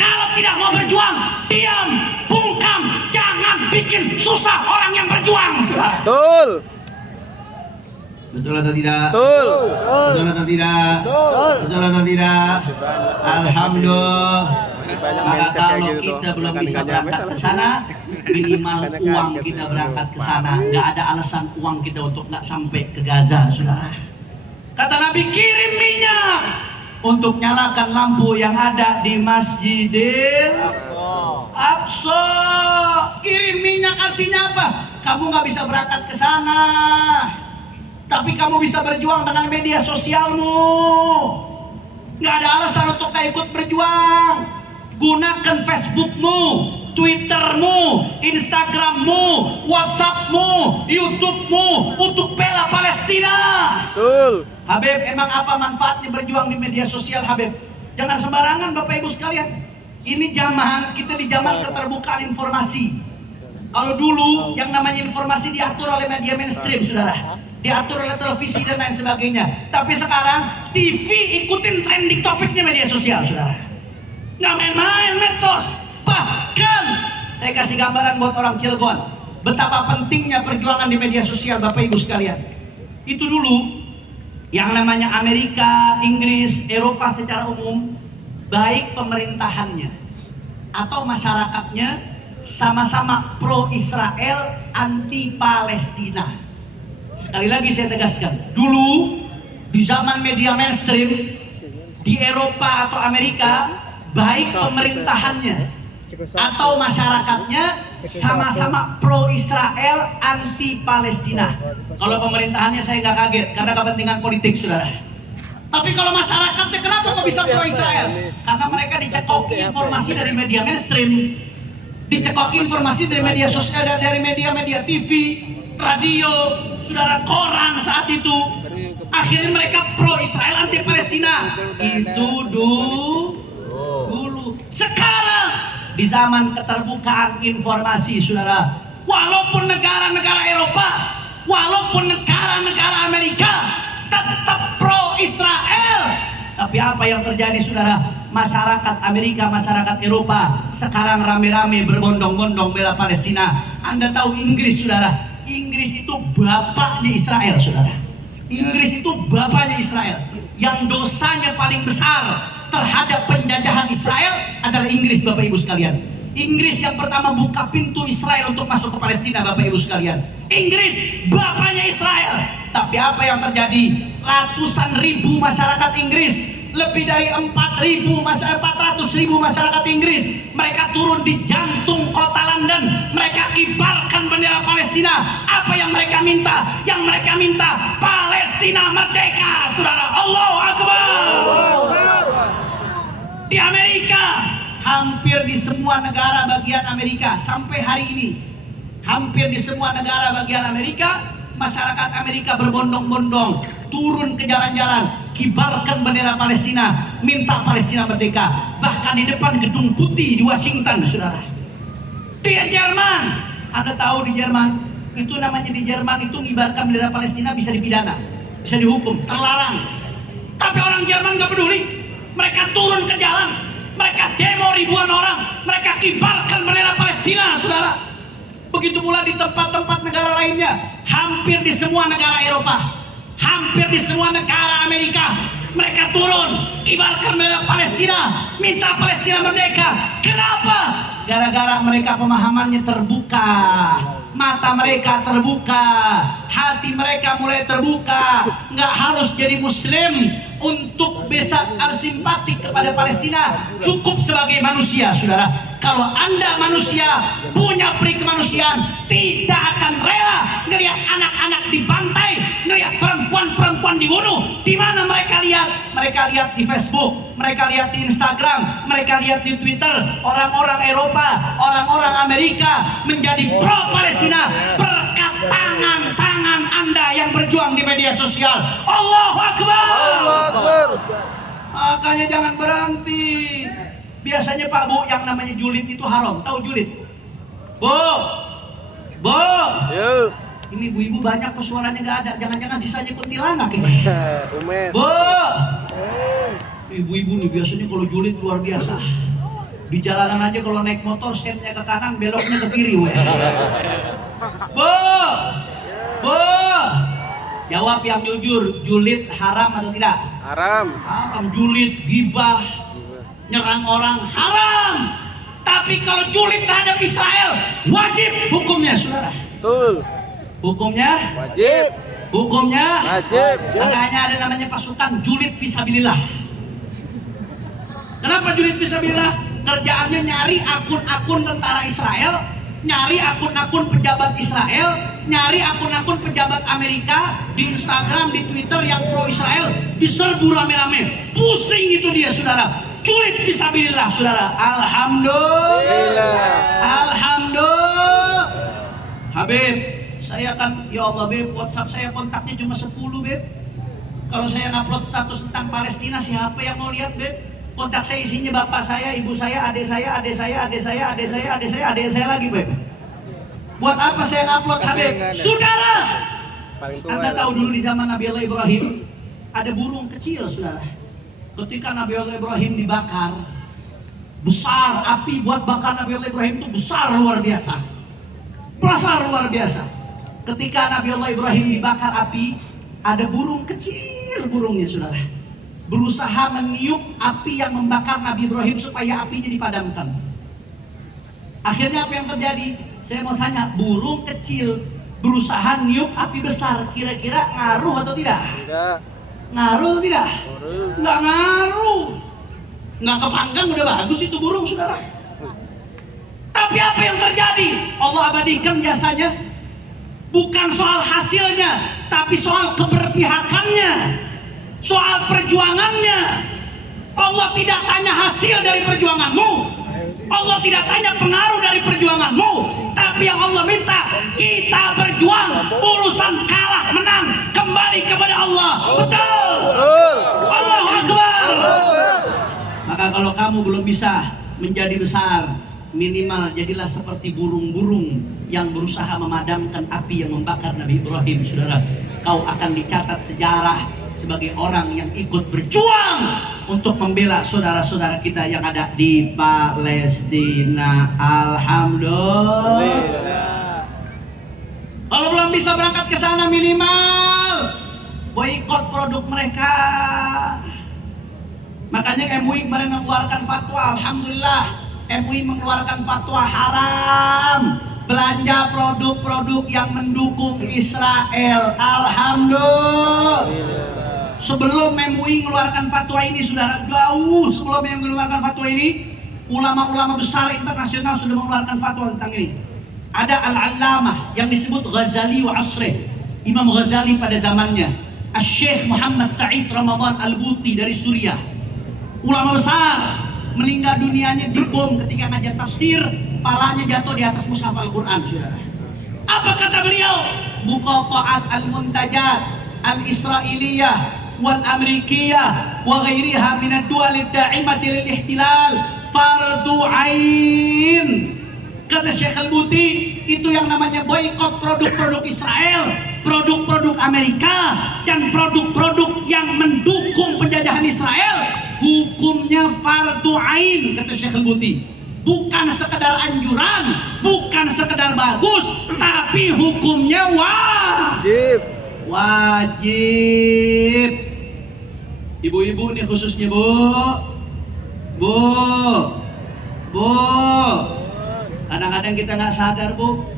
kalau tidak mau berjuang, diam, bungkam, jangan bikin susah orang yang berjuang. Betul. Betul atau tidak? Betul. Betul atau tidak? Betul atau tidak? Alhamdulillah. Maka kalau kita belum bisa berangkat ke sana, minimal uang kita berangkat ke sana. Nggak ada alasan uang kita untuk nggak sampai ke Gaza, saudara. Kata Nabi, kirim minyak untuk nyalakan lampu yang ada di Masjidil Aqsa. Kirim minyak artinya apa? Kamu nggak bisa berangkat ke sana, tapi kamu bisa berjuang dengan media sosialmu. Nggak ada alasan untuk gak ikut berjuang. Gunakan Facebookmu, Twittermu, Instagrammu, Whatsappmu, YouTubemu untuk bela Palestina. Betul. Habib, emang apa manfaatnya berjuang di media sosial Habib? Jangan sembarangan Bapak Ibu sekalian. Ini zaman, kita di zaman keterbukaan informasi. Kalau dulu yang namanya informasi diatur oleh media mainstream saudara, diatur oleh televisi dan lain sebagainya. Tapi sekarang TV ikutin trending topiknya media sosial saudara. Nggak main-main medsos. Bahkan saya kasih gambaran buat orang Cilegon, betapa pentingnya perjuangan di media sosial Bapak Ibu sekalian. Itu dulu yang namanya Amerika, Inggris, Eropa secara umum, baik pemerintahannya atau masyarakatnya sama-sama pro Israel, anti Palestina. Sekali lagi saya tegaskan, dulu di zaman media mainstream di Eropa atau Amerika, baik pemerintahannya atau masyarakatnya sama-sama pro Israel, anti Palestina. Kalau pemerintahannya saya nggak kaget karena kepentingan politik, saudara. Tapi kalau masyarakatnya, kenapa kok bisa pro Israel? Karena mereka dicekoki informasi dari media mainstream, dicekoki informasi dari media sosial, dari media TV, radio, saudara, koran saat itu. Akhirnya mereka pro Israel, anti Palestina. Itu dulu. Sekarang di zaman keterbukaan informasi, saudara, walaupun negara-negara Eropa, walaupun negara-negara Amerika tetap pro Israel, tapi apa yang terjadi, saudara? Masyarakat Amerika, masyarakat Eropa sekarang rame-rame berbondong-bondong bela Palestina. Anda tahu Inggris, saudara? Inggris itu bapaknya Israel, saudara. Inggris itu bapaknya Israel. Yang dosanya paling besar terhadap penjajahan Israel adalah Inggris, Bapak Ibu sekalian. Inggris yang pertama buka pintu Israel untuk masuk ke Palestina, Bapak Ibu sekalian. Inggris bapaknya Israel. Tapi apa yang terjadi? Ratusan ribu masyarakat Inggris, lebih dari 400.000 masyarakat Inggris, mereka turun di jantung kota London, mereka kibarkan bendera Palestina. Apa yang mereka minta? Yang mereka minta Palestina merdeka, saudara. Allahu Akbar. Di Amerika, hampir di semua negara bagian Amerika sampai hari ini, hampir di semua negara bagian Amerika, masyarakat Amerika berbondong-bondong turun ke jalan-jalan, kibarkan bendera Palestina, minta Palestina merdeka. Bahkan di depan gedung putih di Washington, saudara. Di Jerman, Anda tahu di Jerman, itu namanya di Jerman itu mengibarkan bendera Palestina bisa dipidana, bisa dihukum, terlarang. Tapi orang Jerman nggak peduli, mereka turun ke jalan, mereka demo ribuan orang, mereka kibarkan bendera Palestina, saudara. Begitu pula di tempat-tempat negara lainnya, hampir di semua negara Eropa, hampir di semua negara Amerika, mereka turun, kibarkan bendera Palestina, minta Palestina merdeka. Kenapa? Gara-gara mereka pemahamannya terbuka, mata mereka terbuka, hati mereka mulai terbuka. Nggak harus jadi Muslim untuk bisa simpatik kepada Palestina, cukup sebagai manusia, saudara. Kalau Anda manusia, punya peri kemanusiaan, tidak akan rela ngelihat anak-anak dibantai, ngelihat perempuan-perempuan dibunuh. Di mana mereka lihat? Mereka lihat di Facebook, mereka lihat di Instagram, mereka lihat di Twitter. Orang-orang Eropa, orang-orang Amerika menjadi pro Palestina berkat tangan-tangan Anda yang berjuang di media sosial. Allahu Akbar. Makanya jangan berhenti. Biasanya Pak Bu, yang namanya julid itu haram. Tahu julid? Bu, ini ibu-ibu banyak kok suaranya nggak ada. Jangan-jangan sisanya kuntilanak ini. Bu, ibu-ibu nih biasanya kalau julid luar biasa. Di jalanan aja kalau naik motor, setnya ke kanan, beloknya ke kiri. Bu, jawab yang jujur, julid haram atau tidak? Haram. Haram. Julid, gibah, nyerang orang, haram. Tapi kalau julid terhadap Israel, wajib hukumnya, saudara. Betul. Hukumnya Wajib. hukumnya Wajib. makanya ada namanya pasukan julid fisabilillah. Kenapa julid fisabilillah? Kerjaannya nyari akun-akun tentara Israel, nyari akun-akun pejabat Israel, nyari akun-akun pejabat Amerika di Instagram, di Twitter yang pro Israel, diserbu rame-rame. Pusing itu dia, saudara. Julid fisabilillah, saudara. Alhamdulillah. Alhamdulillah. Habib, saya kan, ya Allah Beb, WhatsApp saya kontaknya cuma 10 Beb. Kalau saya ngupload status tentang Palestina, siapa yang mau lihat Beb? Kontak saya isinya bapak saya, ibu saya, adik saya, adik saya, adik saya, adik saya, adik saya, adik saya lagi Beb. Buat apa saya ngupload Habib? Saudara, Anda tahu dulu di zaman Nabi Allah Ibrahim ada burung kecil, saudara. Ketika Nabi Allah Ibrahim dibakar, besar api buat bakar Nabi Allah Ibrahim itu besar luar biasa. Besar luar biasa. Ketika Nabi Allah Ibrahim dibakar api, ada burung kecil, burungnya saudara, berusaha meniup api yang membakar Nabi Ibrahim supaya apinya dipadamkan. Akhirnya apa yang terjadi? Saya mau tanya, burung kecil berusaha niup api besar, kira-kira ngaruh atau tidak? Tidak. Ngaruh atau tidak? Ngaruh. Nggak ngaruh. Nggak kepanggang udah bagus itu burung, saudara. Tapi apa yang terjadi? Allah abadikan jasanya. Bukan soal hasilnya, tapi soal keberpihakannya, soal perjuangannya. Allah tidak tanya hasil dari perjuanganmu, Allah tidak tanya pengaruh dari perjuanganmu, tapi yang Allah minta kita berjuang. Urusan kalah menang kembali kepada Allah. Betul? Allahu Akbar. Maka kalau kamu belum bisa menjadi besar, minimal jadilah seperti burung-burung yang berusaha memadamkan api yang membakar Nabi Ibrahim. Saudara, kau akan dicatat sejarah sebagai orang yang ikut berjuang untuk membela saudara-saudara kita yang ada di Palestina. Alhamdulillah. Kalau belum bisa berangkat ke sana, minimal boikot produk mereka. Makanya MUI kemarin mengeluarkan fatwa. Alhamdulillah, MUI mengeluarkan fatwa haram belanja produk-produk yang mendukung Israel. Alhamdulillah. Sebelum MUI mengeluarkan fatwa ini, saudara, jauh sebelum yang mengeluarkan fatwa ini, ulama-ulama besar internasional sudah mengeluarkan fatwa tentang ini. Ada Al-Allamah yang disebut Ghazali wa Asrih, Imam Ghazali pada zamannya, Syekh Muhammad Said Ramadan Al-Buti dari Suriah, ulama besar, meninggal dunianya dibom ketika ngajar tafsir, palanya jatuh di atas mushaf Al-Quran. Apa kata beliau? Muqata'at al-muntajat al-israiliyah wal amerikiyah wa ghairiha min ad-duwal ad-da'imati lil ihtilal fardu ain. Kata Syekh Al-Buti, itu yang namanya boikot produk-produk Israel, produk-produk Amerika, dan produk-produk yang mendukung penjajahan Israel, hukumnya fardu ain, kata Syekh Al-Buti. Bukan sekedar anjuran, bukan sekedar bagus, tapi hukumnya wajib. Wajib. Ibu-ibu nih khususnya, Bu. Kadang-kadang kita nggak sadar, Bu.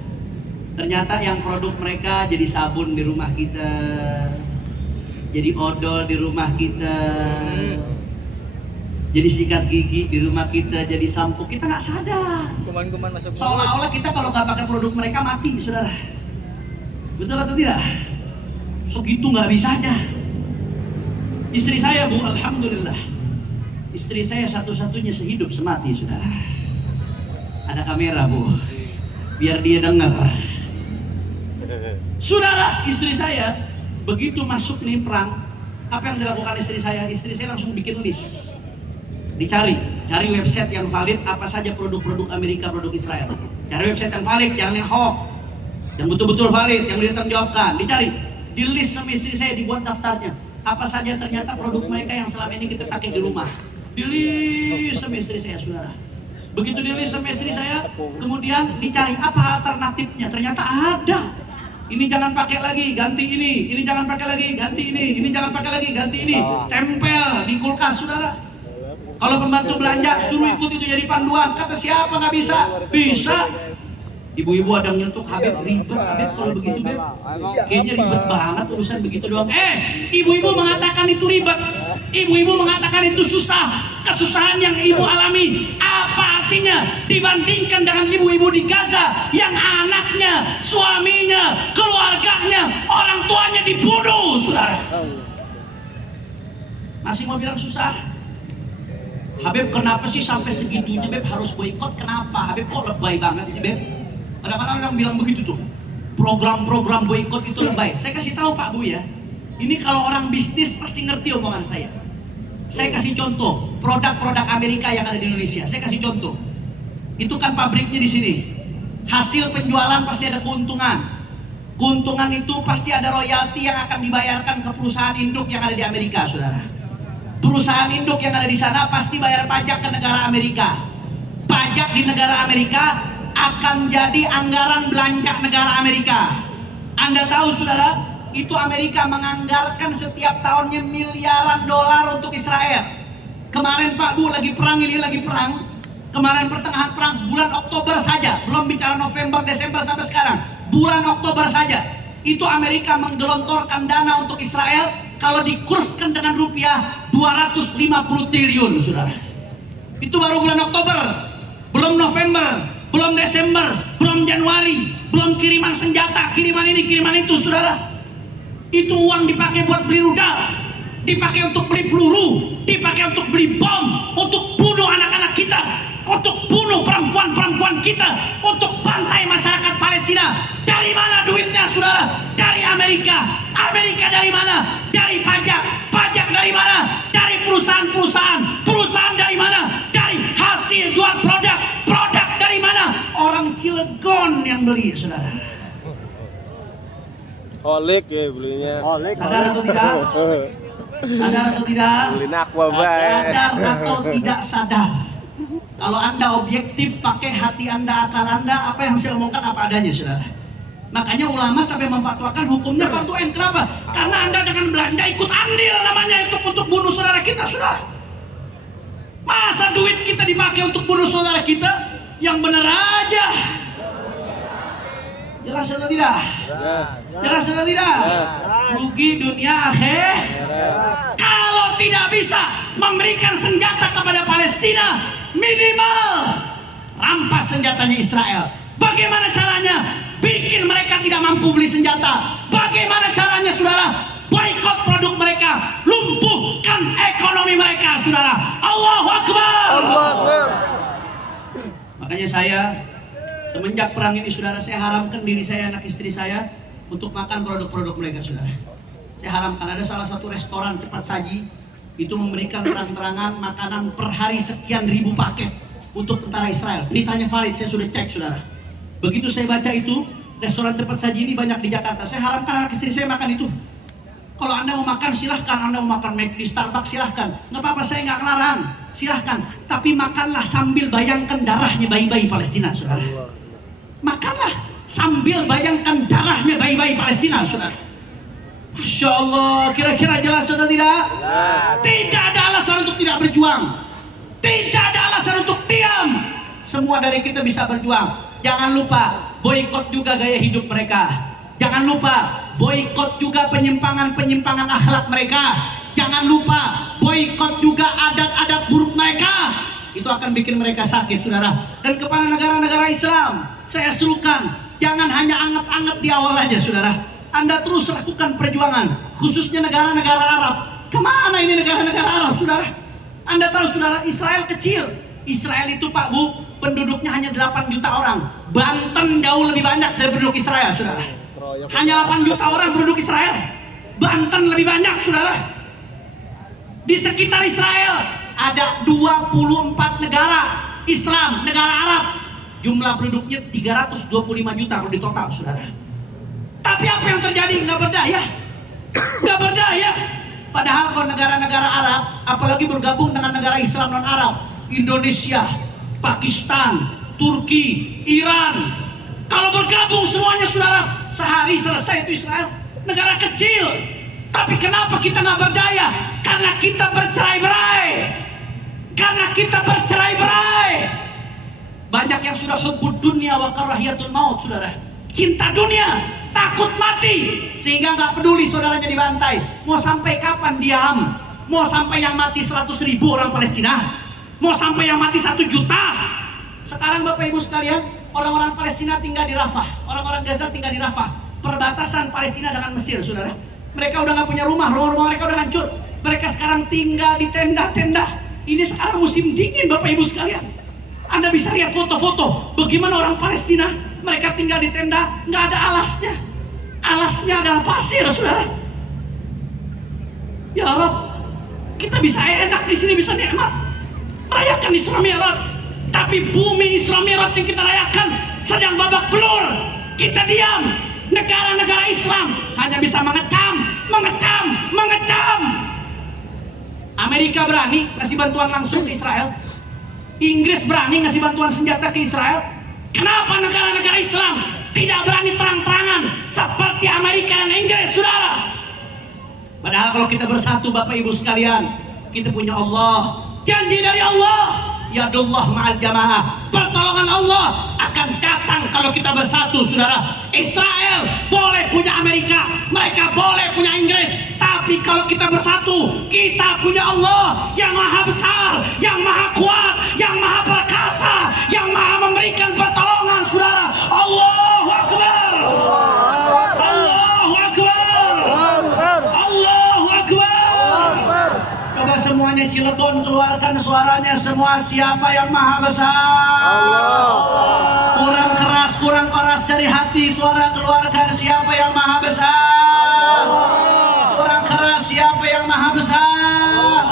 Ternyata yang produk mereka jadi sabun di rumah kita, jadi odol di rumah kita, jadi sikat gigi di rumah kita, jadi sampo. Kita nggak sadar. Kuman-kuman masuk. Seolah-olah kita kalau nggak pakai produk mereka mati, saudara. Betul atau tidak? Segitu nggak bisa aja. Istri saya, Bu, alhamdulillah, istri saya satu-satunya sehidup semati, saudara. Ada kamera, Bu, biar dia dengar. Saudara, istri saya begitu masuk nih perang, apa yang dilakukan istri saya? Istri saya langsung bikin list. Cari website yang valid, apa saja produk-produk Amerika, produk Israel. Cari website yang valid, jangan yang hoax, yang betul-betul valid, yang ditanggungjawabkan. Dicari, di list sama istri saya, dibuat daftarnya. Apa saja ternyata produk mereka yang selama ini kita pakai di rumah. Di list sama istri saya, saudara. Begitu di list sama istri saya, kemudian dicari apa alternatifnya. Ternyata ada. Ini jangan pakai lagi, ganti ini. Ini jangan pakai lagi, ganti ini. Ini jangan pakai lagi, ganti ini. Tempel di kulkas, saudara. Kalau pembantu belanja suruh ikut itu jadi panduan. Kata siapa nggak bisa? Bisa. Ibu-ibu ada yang nyetuk, Habib ribet, Habib kalau begitu, Beb. Kayaknya ribet banget urusan begitu doang. Ibu-ibu mengatakan itu ribet. Ibu-ibu mengatakan itu susah. Kesusahan yang ibu alami, apa artinya dibandingkan dengan ibu-ibu di Gaza yang anaknya, suaminya, keluarganya, orang tuanya dibunuh, saudara. Masih mau bilang susah? Habib, kenapa sih sampai segitunya, Beb, harus boikot? Kenapa? Habib kok lebay banget sih, Beb? Kadang-kadang orang bilang begitu tuh. Program-program boikot itu lebay. Saya kasih tahu Pak Bu ya. Ini kalau orang bisnis pasti ngerti omongan saya. Saya kasih contoh produk-produk Amerika yang ada di Indonesia. Saya kasih contoh. Itu kan pabriknya di sini. Hasil penjualan pasti ada keuntungan. Keuntungan itu pasti ada royalti yang akan dibayarkan ke perusahaan induk yang ada di Amerika, saudara. Perusahaan induk yang ada di sana pasti bayar pajak ke negara Amerika. Pajak di negara Amerika akan jadi anggaran belanja negara Amerika. Anda tahu, saudara, itu Amerika menganggarkan setiap tahunnya miliaran dolar untuk Israel. Kemarin Pak Bu lagi perang, Kemarin pertengahan perang bulan Oktober saja, belum bicara November, Desember sampai sekarang. Bulan Oktober saja, itu Amerika menggelontorkan dana untuk Israel. Kalau dikurskan dengan rupiah 250 triliun, saudara. Itu baru bulan Oktober, belum November, belum Desember, belum Januari, belum kiriman senjata, kiriman ini, kiriman itu, saudara. Itu uang dipakai buat beli rudal, dipakai untuk beli peluru, dipakai untuk beli bom, untuk bunuh anak-anak kita, untuk bunuh perempuan-perempuan kita, untuk bantai masyarakat Palestina. Dari mana duitnya, saudara? Dari Amerika. Amerika dari mana? Dari pajak. Pajak dari mana? Dari perusahaan-perusahaan. Perusahaan dari mana? Dari hasil jual produk. Produk dari mana? Orang Cilegon yang beli, saudara. Holik ya belinya. Holik. Sadar atau tidak? Sadar atau tidak? Beli nakwa bae. Sadar atau tidak sadar? Kalau Anda objektif, pakai hati Anda, akal Anda, apa yang saya omongkan apa adanya, saudara. Makanya ulama sampai memfatwakan hukumnya fardu ain. Kenapa? Karena Anda dengan belanja ikut andil namanya untuk bunuh saudara kita, saudara. Masa duit kita dipakai untuk bunuh saudara kita? Yang benar aja. Jelas atau tidak? Jelas atau tidak? Rugi dunia akhir. Kalau tidak bisa memberikan senjata kepada Palestina, minimal rampas senjatanya Israel. Bagaimana caranya? Bikin mereka tidak mampu beli senjata. Bagaimana caranya, saudara? Boikot produk mereka, lumpuhkan ekonomi mereka, saudara. Allahu Akbar. Makanya saya semenjak perang ini, saudara, saya haramkan diri saya, anak istri saya untuk makan produk-produk mereka, saudara. Saya haramkan. Ada salah satu restoran cepat saji itu memberikan terang-terangan makanan per hari sekian ribu paket untuk tentara Israel. Beritanya valid, saya sudah cek, saudara. Begitu saya baca itu, restoran cepat saji ini banyak di Jakarta. Saya haramkan anak istri saya makan itu. Kalau Anda mau makan silahkan, Anda mau makan McD, Starbucks silahkan. Nggak apa-apa, saya nggak ngelarang, silahkan. Tapi makanlah sambil bayangkan darahnya bayi-bayi Palestina, saudara. Makanlah sambil bayangkan darahnya bayi-bayi Palestina, saudara. Masya Allah, kira-kira jelas atau tidak? Tidak ada alasan untuk tidak berjuang. Tidak ada alasan untuk diam. Semua dari kita bisa berjuang. Jangan lupa boikot juga gaya hidup mereka. Jangan lupa boikot juga penyimpangan-penyimpangan akhlak mereka. Jangan lupa boikot juga adat-adat buruk mereka. Itu akan bikin mereka sakit, saudara. Dan kepada negara-negara Islam, saya serukan, jangan hanya anget-anget di awal aja, saudara. Anda terus lakukan perjuangan, khususnya negara-negara Arab. Kemana ini negara-negara Arab, saudara? Anda tahu, saudara, Israel kecil. Israel itu, Pak Bu, penduduknya hanya 8 juta orang. Banten jauh lebih banyak dari penduduk Israel, saudara. Hanya 8 juta orang penduduk Israel. Banten lebih banyak, saudara. Di sekitar Israel ada 24 negara Islam, negara Arab. Jumlah penduduknya 325 juta kalau di total, saudara. Tapi apa yang terjadi? Nggak berdaya. Nggak berdaya. Padahal kalau negara-negara Arab, apalagi bergabung dengan negara Islam non-Arab, Indonesia, Pakistan, Turki, Iran, kalau bergabung semuanya, saudara, sehari selesai itu Israel. Negara kecil. Tapi kenapa kita nggak berdaya? Karena kita bercerai-berai. Karena kita bercerai-berai. Banyak yang sudah hubbud dunia wa karahiyatul maut, saudara. Cinta dunia, takut mati, sehingga nggak peduli saudaranya dibantai. Mau sampai kapan diam? Mau sampai yang mati 100.000 orang Palestina? Mau sampai yang mati 1 juta? Sekarang Bapak Ibu sekalian, orang-orang Palestina tinggal di Rafah, orang-orang Gaza tinggal di Rafah, perbatasan Palestina dengan Mesir, saudara. Mereka udah nggak punya rumah, rumah mereka udah hancur. Mereka sekarang tinggal di tenda-tenda. Ini sekarang musim dingin, Bapak Ibu sekalian. Anda bisa lihat foto-foto bagaimana orang Palestina, mereka tinggal di tenda, nggak ada alasnya. Alasnya adalah pasir, saudara. Ya Rabb, kita bisa enak di sini, bisa nikmat, rayakan Isra Mi'raj. Tapi bumi Isra Mi'raj yang kita rayakan sedang babak belur. Kita diam. Negara-negara Islam hanya bisa mengecam, mengecam, mengecam. Amerika berani ngasih bantuan langsung ke Israel. Inggris berani ngasih bantuan senjata ke Israel. Kenapa negara-negara Islam tidak berani terang-terangan seperti Amerika dan Inggris, saudara? Padahal kalau kita bersatu, Bapak Ibu sekalian, kita punya Allah. Janji dari Allah, yadullah ma'al jamaah. Pertolongan Allah akan datang kalau kita bersatu, saudara. Israel boleh punya Amerika, mereka boleh punya Inggris, tapi kalau kita bersatu, kita punya Allah yang maha besar, yang maha kuat, yang maha perkasa, yang maha memberikan pertolongan, saudara. Allahu Akbar, Allahu Akbar, Allahu Akbar. Coba semuanya Cilegon keluarkan suaranya semua, siapa yang maha besar? Kurang keras, kurang keras dari hati, suara keluarkan, siapa yang maha besar? Kurang keras, siapa yang maha besar?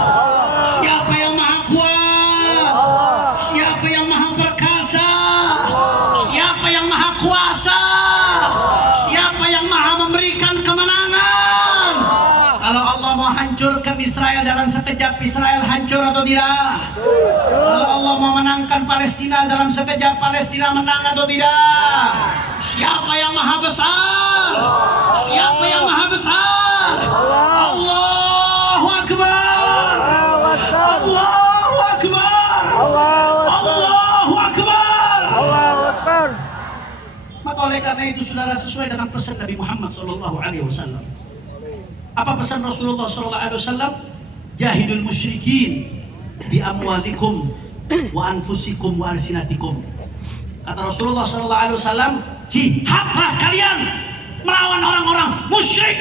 Siapa yang maha kuat? Siapa yang maha perkasa? Siapa yang maha kuasa? Siapa yang maha memberikan kemenangan? Kalau Allah mau hancurkan Israel dalam sekejap, Israel hancur atau tidak? Kalau Allah mau menangkan Palestina dalam sekejap, Palestina menang atau tidak? Siapa yang maha besar? Siapa yang maha besar? Allahu Akbar, Allahu Akbar, Allahu Akbar. Maka oleh karena itu, saudara, sesuai dengan pesan Nabi Muhammad SAW. Apa pesan Rasulullah SAW? Jahidul musyrikin bi amwalikum wa anfusikum wa alsinatikum. Kata Rasulullah SAW, jihadlah kalian melawan orang-orang musyrik,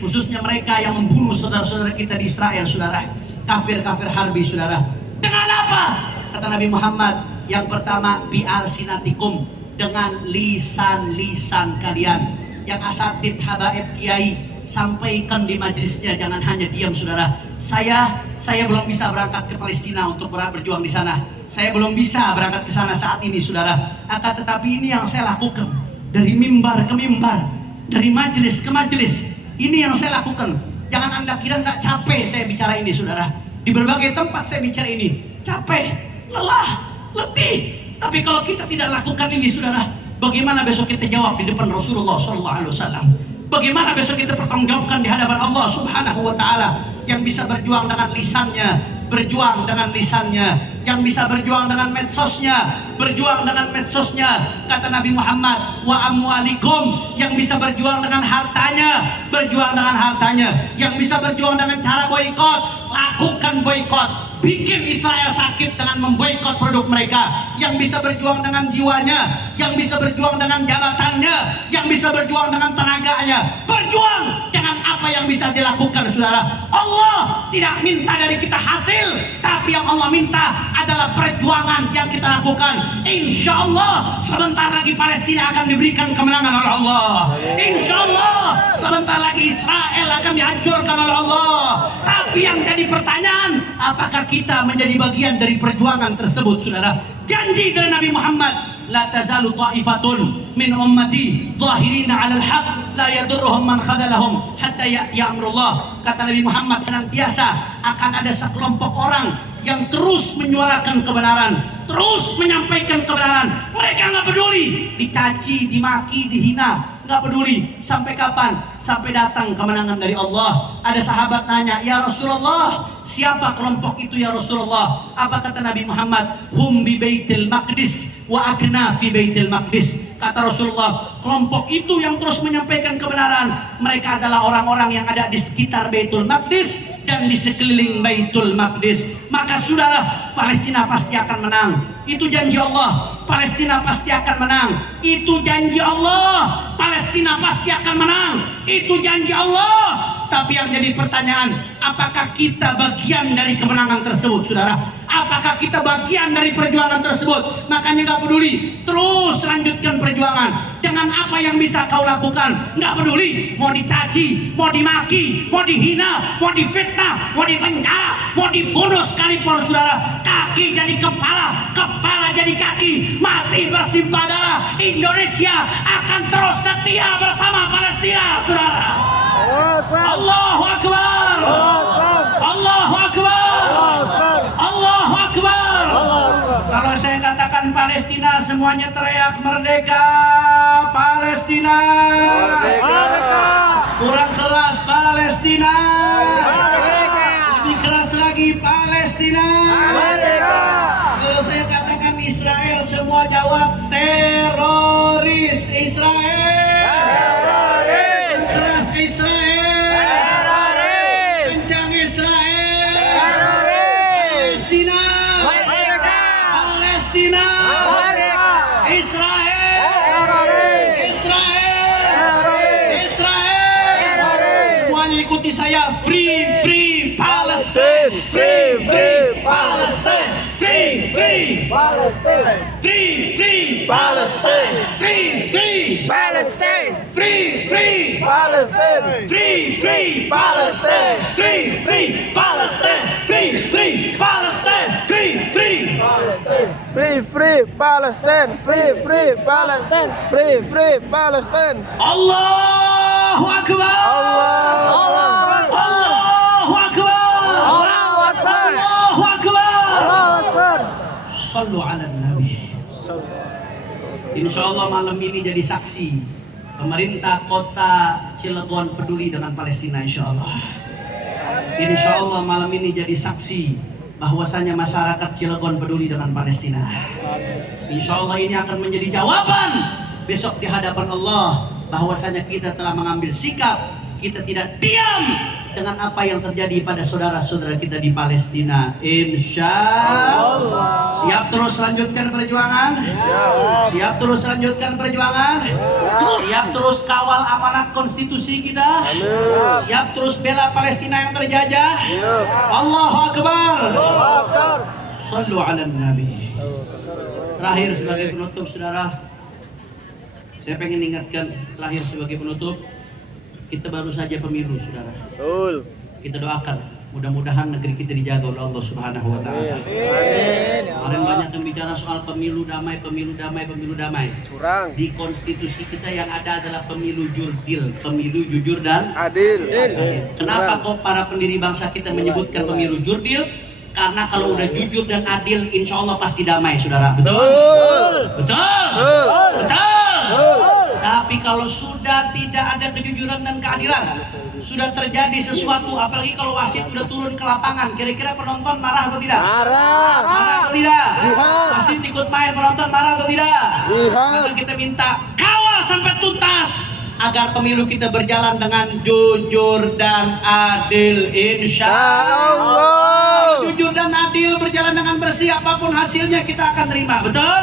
khususnya mereka yang membunuh saudara-saudara kita di Israel, saudara. Kafir-kafir harbi, saudara. Dengan apa? Kata Nabi Muhammad, yang pertama bi alsinatikum, dengan lisan-lisan kalian. Yang asatid habaib kiai sampaikan di majelisnya, jangan hanya diam, saudara. Saya belum bisa berangkat ke Palestina untuk berjuang di sana. Saya belum bisa berangkat ke sana saat ini, saudara. Akan tetapi ini yang saya lakukan, dari mimbar ke mimbar, dari majelis ke majelis. Ini yang saya lakukan. Jangan Anda kira nggak capek saya bicara ini, saudara. Di berbagai tempat saya bicara ini, capek, lelah, letih. Tapi kalau kita tidak lakukan ini, saudara, bagaimana besok kita jawab di depan Rasulullah SAW? Bagaimana besok kita pertanggungjawabkan di hadapan Allah Subhanahu wa Ta'ala? Yang bisa berjuang dengan lisannya, berjuang dengan lisannya, yang bisa berjuang dengan medsosnya, berjuang dengan medsosnya. Kata Nabi Muhammad, wa amwalikum, yang bisa berjuang dengan hartanya, berjuang dengan hartanya. Yang bisa berjuang dengan cara boikot, lakukan boikot. Bikin Israel sakit dengan memboikot produk mereka. Yang bisa berjuang dengan jiwanya, yang bisa berjuang dengan jabatannya, yang bisa berjuang dengan tenaganya. Berjuang dengan apa yang bisa dilakukan, saudara. Allah tidak minta dari kita hasil, tapi yang Allah minta adalah perjuangan yang kita lakukan. Insya Allah sebentar lagi Palestina akan diberikan kemenangan oleh Allah. Insya Allah sebentar lagi Israel akan dihancurkan oleh Allah. Tapi yang jadi pertanyaan, apakah kita menjadi bagian dari perjuangan tersebut, saudara? Janji dari Nabi Muhammad, la tazalu ta'ifatun min ummati zahirina 'alal haq la yadurruhum man khadalahum hatta ya'ti amrullah. Kata Nabi Muhammad, senantiasa akan ada sekelompok orang yang terus menyuarakan kebenaran, terus menyampaikan kebenaran. Mereka nggak peduli dicaci, dimaki, dihina, nggak peduli. Sampai kapan? Sampai datang kemenangan dari Allah. Ada sahabat nanya, ya Rasulullah, siapa kelompok itu ya Rasulullah? Apa kata Nabi Muhammad? Hum bi baitil maqdis wa akna fi baitil maqdis. Kata Rasulullah, kelompok itu yang terus menyampaikan kebenaran, mereka adalah orang-orang yang ada di sekitar Baitul Maqdis dan di sekeliling Baitul Maqdis. Maka saudara, Palestina pasti akan menang. Itu janji Allah. Palestina pasti akan menang. Itu janji Allah. Palestina pasti akan menang. Itu janji Allah. Tapi yang jadi pertanyaan, apakah kita bagian dari kemenangan tersebut, saudara? Apakah kita bagian dari perjuangan tersebut? Makanya nggak peduli, terus lanjutkan perjuangan. Dengan apa yang bisa kau lakukan, nggak peduli. Mau dicaci, mau dimaki, mau dihina, mau difitnah, mau dipenjara, mau dibunuh sekalipun, saudara. Kaki jadi kepala, kepala jadi kaki, mati bersimpah darah. Indonesia akan terus setia bersama Palestina, saudara. Allahu Akbar, Allahu Akbar, Allahu Akbar. Kalau saya katakan Palestina, semuanya teriak merdeka Palestina. Kurang keras, Palestina. Lebih keras lagi, Palestina. Kalau Israel semua jawab teroris Israel. Teroris. Keras Israel. Teroris. Kencang Israel. Teroris. Palestina. Merdeka. Palestina. Merdeka. Israel. Teroris. Israel. Teroris. Israel. Teroris. Semuanya ikuti saya. Free, free Palestine. Free, free Palestine. Free, free Palestine. Free, free Palestine. Free, free Palestine. Free, free Palestine. Free, free Palestine. Free, free Palestine. Free, free Palestine. Free, free Free, free Palestine. Free, free Palestine. Free, free Palestine. Allahu Akbar. Allah. Allahu Akbar. Allahu Akbar. Allahu Akbar. Allahu Akbar. Sallu ala Nabi. Insya Allah malam ini jadi saksi pemerintah kota Cilegon peduli dengan Palestina. Insya Allah malam ini jadi saksi bahwasanya masyarakat Cilegon peduli dengan Palestina. Insya Allah ini akan menjadi jawaban besok di hadapan Allah bahwasanya kita telah mengambil sikap, kita tidak diam dengan apa yang terjadi pada saudara-saudara kita di Palestina. Insya Allah. Siap terus lanjutkan perjuangan? Siap terus lanjutkan perjuangan? Siap terus kawal amanat konstitusi kita? Siap terus bela Palestina yang terjajah? Allahu Akbar. Sallu ala Nabi. Terakhir sebagai penutup, saudara, saya pengen ingatkan terakhir sebagai penutup, kita baru saja pemilu, saudara. Betul. Kita doakan mudah-mudahan negeri kita dijaga oleh Allah Subhanahu wa taala. Kemarin banyak yang bicara soal pemilu damai, pemilu damai, pemilu damai. Curang. Di konstitusi kita yang ada adalah pemilu jurdil, pemilu jujur dan Adil. Kenapa kok para pendiri bangsa kita menyebutkan pemilu jurdil? Karena kalau udah jujur dan adil, insya Allah pasti damai, saudara. Betul? Betul? Betul? Tapi kalau sudah tidak ada kejujuran dan keadilan, sudah terjadi sesuatu, apalagi kalau wasit sudah turun ke lapangan, kira-kira penonton marah atau tidak? Marah. Marah atau tidak? Jihad. Wasit ikut main, penonton marah atau tidak? Jihad. Maka kita minta kawal sampai tuntas agar pemilu kita berjalan dengan jujur dan adil, insya Allah. Jujur dan adil, berjalan dengan bersih, apapun hasilnya kita akan terima. Betul?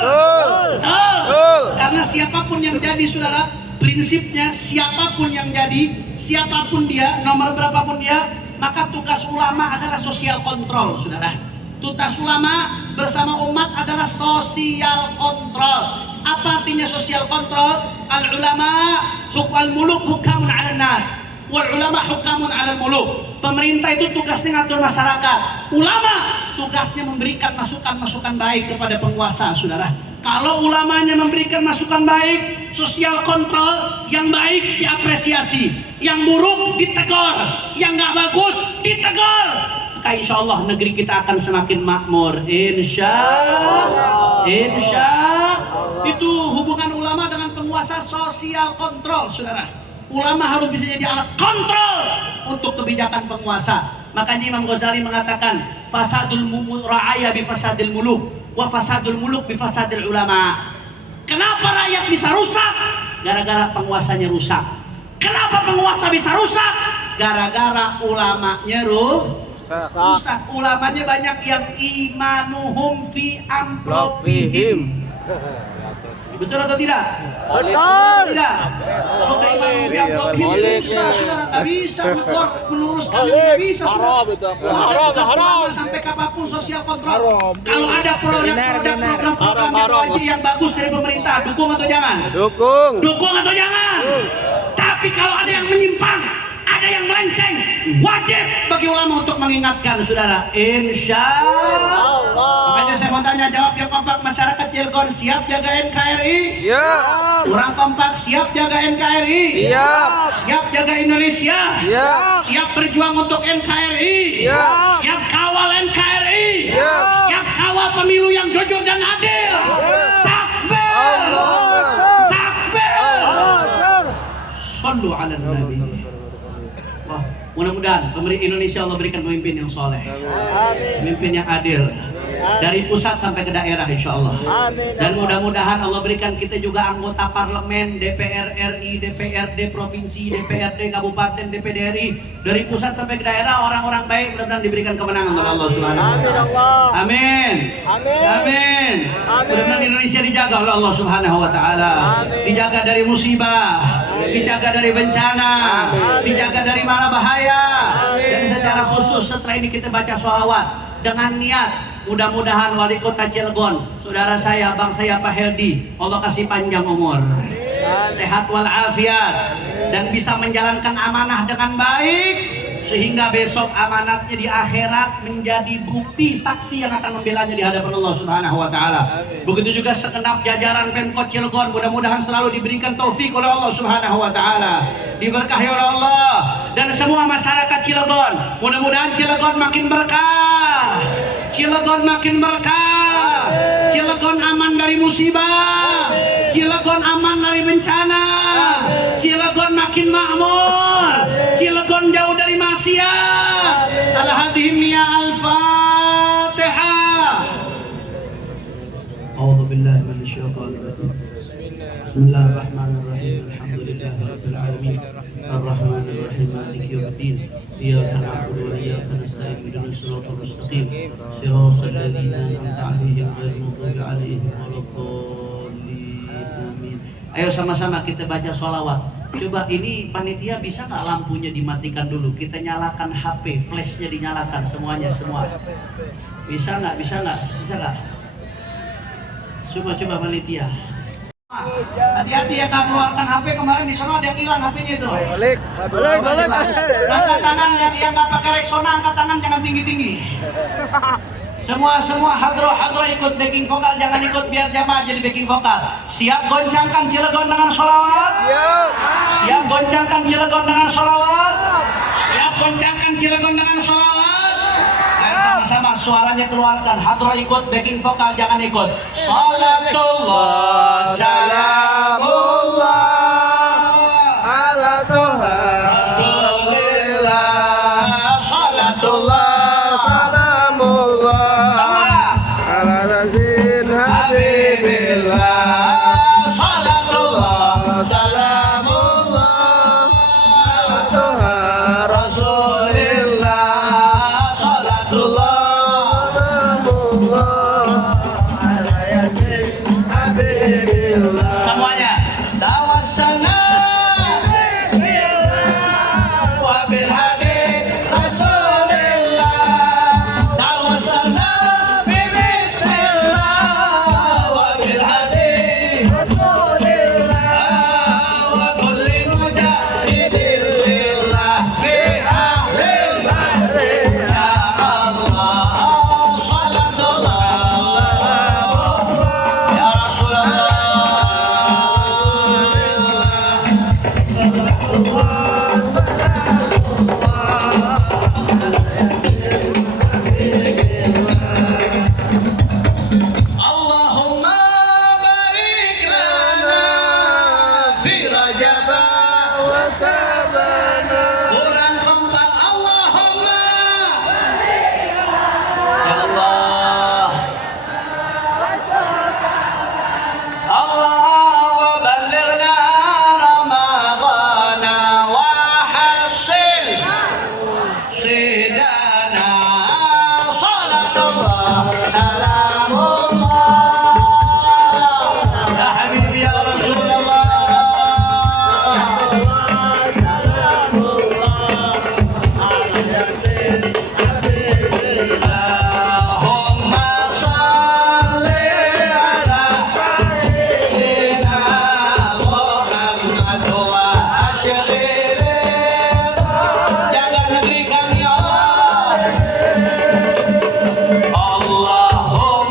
Betul. Karena siapapun yang jadi, saudara, prinsipnya siapapun yang jadi, siapapun dia, nomor berapapun dia, maka tugas ulama adalah sosial kontrol, saudara. Tugas ulama bersama umat adalah sosial kontrol. Apa artinya sosial kontrol? Al ulama hukal muluk hukamun 'alan nas, wal ulama hukamun 'alal muluk. Pemerintah itu tugasnya ngatur masyarakat. Ulama tugasnya memberikan masukan-masukan baik kepada penguasa, saudara. Kalau ulamanya memberikan masukan baik, sosial kontrol, yang baik diapresiasi, yang buruk ditegur, yang nggak bagus ditegur. Maka insya Allah negeri kita akan semakin makmur. Insya itu hubungan ulama dengan penguasa, sosial kontrol, saudara. Ulama harus bisa jadi alat kontrol untuk kebijakan penguasa. Makanya Imam Ghazali mengatakan, fasadul ra'aya bi fasadil muluk, wa fasadul muluk bi fasadil ulama. Kenapa rakyat bisa rusak? Gara-gara penguasanya rusak. Kenapa penguasa bisa rusak? Gara-gara ulamanya rusak. Ulamanya banyak yang imanuhum fi amrofihim. Betul atau tidak? Betul. Tidak. Kalau keimanan fi amrofihim susah, saudara, nggak bisa meluruskan, nggak bisa, saudara. Haram. Sampai kapanpun sosial kontrol. Kalau ada program yang bagus dari pemerintah, dukung atau jangan? Dukung. Dukung atau jangan? Tapi kalau ada yang menyimpang, ada yang melenceng, wajib bagi ulama untuk mengingatkan, saudara. Insya Allah. Makanya saya mau tanya, jawab yang kompak, masyarakat Cilegon siap jaga NKRI? Siap. Orang kompak siap jaga NKRI? Siap. Siap jaga Indonesia? Siap. Siap berjuang untuk NKRI? Siap. Siap kawal NKRI? Siap. Siap kawal pemilu yang jujur dan adil? Takbir! Takbir! Sallu ala Nabi. Wah, mudah-mudahan pemerintah Indonesia Allah berikan pemimpin yang soleh, pemimpin yang adil, dari pusat sampai ke daerah insya Allah. Dan mudah-mudahan Allah berikan kita juga anggota parlemen, DPR RI, DPRD provinsi, DPRD kabupaten, DPD RI, dari pusat sampai ke daerah, orang-orang baik mudah-mudahan diberikan kemenangan oleh Allah Subhanahu wa taala. Amin. Amin. Mudah-mudahan Indonesia dijaga oleh Allah Subhanahu wa taala. Dijaga dari musibah, dijaga dari bencana, dijaga dari mara bahaya. Dan secara khusus setelah ini kita baca sholawat dengan niat mudah-mudahan wali kota Cilegon, saudara saya, bang saya Pak Heldi, Allah kasih panjang umur, sehat walafiat, dan bisa menjalankan amanah dengan baik, sehingga besok amanatnya di akhirat menjadi bukti saksi yang akan membelanya di hadapan Allah Subhanahu wa taala. Begitu juga segenap jajaran Pemkot Cilegon, mudah-mudahan selalu diberikan taufik oleh Allah Subhanahu wa taala, diberkahi oleh Allah, dan semua masyarakat Cilegon, mudah-mudahan Cilegon makin berkah, Cilegon makin berkah, Cilegon aman dari musibah, Cilegon aman dari bencana, Cilegon makin makmur, Cilegon jauh dari maksiat. Al-Hadhim ya Al-Fatihah. A'udzu billahi minasyaitonir rajim. Bismillahirrahmanirrahim. Alhamdulillahirabbil alamin. Ar-Rahmanir Rahim. Maliki yaumiddin. Iyyaka na'budu wa iyyaka nasta'in. Ihdinas siratal mustaqim. Shiratal ladzina an'amta 'alaihim ghairil maghdubi 'alaihim waladdallin. Amin. Ayo sama-sama kita baca sholawat. Coba ini panitia bisa nggak lampunya dimatikan dulu? Kita nyalakan HP, flashnya dinyalakan semuanya semua. Bisa nggak? Bisa nggak? Bisa nggak? Coba panitia. Hati-hati ya, nggak keluarkan HP. Kemarin di sana ada yang hilang HP-nya itu. Balik. Angkat tangan yang nggak pakai reksona, angkat tangan jangan tinggi-tinggi. Semua hadro ikut backing vokal, jangan ikut biar jamaah jadi backing vokal. Siap goncangkan Cilegon dengan sholawat? Siap goncangkan Cilegon dengan sholawat? Siap goncangkan Cilegon dengan sholawat? Ayo sama-sama suaranya keluarkan. Hadro ikut backing vokal, jangan ikut. Salatullah salamullah Ala Tuhan. Rasulillah. Salatullah semuanya. Tawassana wa bil habib Rasulillah. Tawassana bi bismillah wa bil habib Rasulillah. Wa kulli mujahidin lillah bi ahlil bahri ya Allah. Salatullah ya Rasulullah. Allahumma barik lana fi Rajab wa Sabana. Kurang kompak. Allahumma ya Allah. Allah wa ballighna Ramadana wa hasil sidana. Salatullah salamullah ya habibi ya Rasulullah. Allahumma salli ala sayyidina Muhammad wa asyghilil jaga negeri kami ya Allah. Allahumma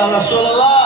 ya Rasulullah.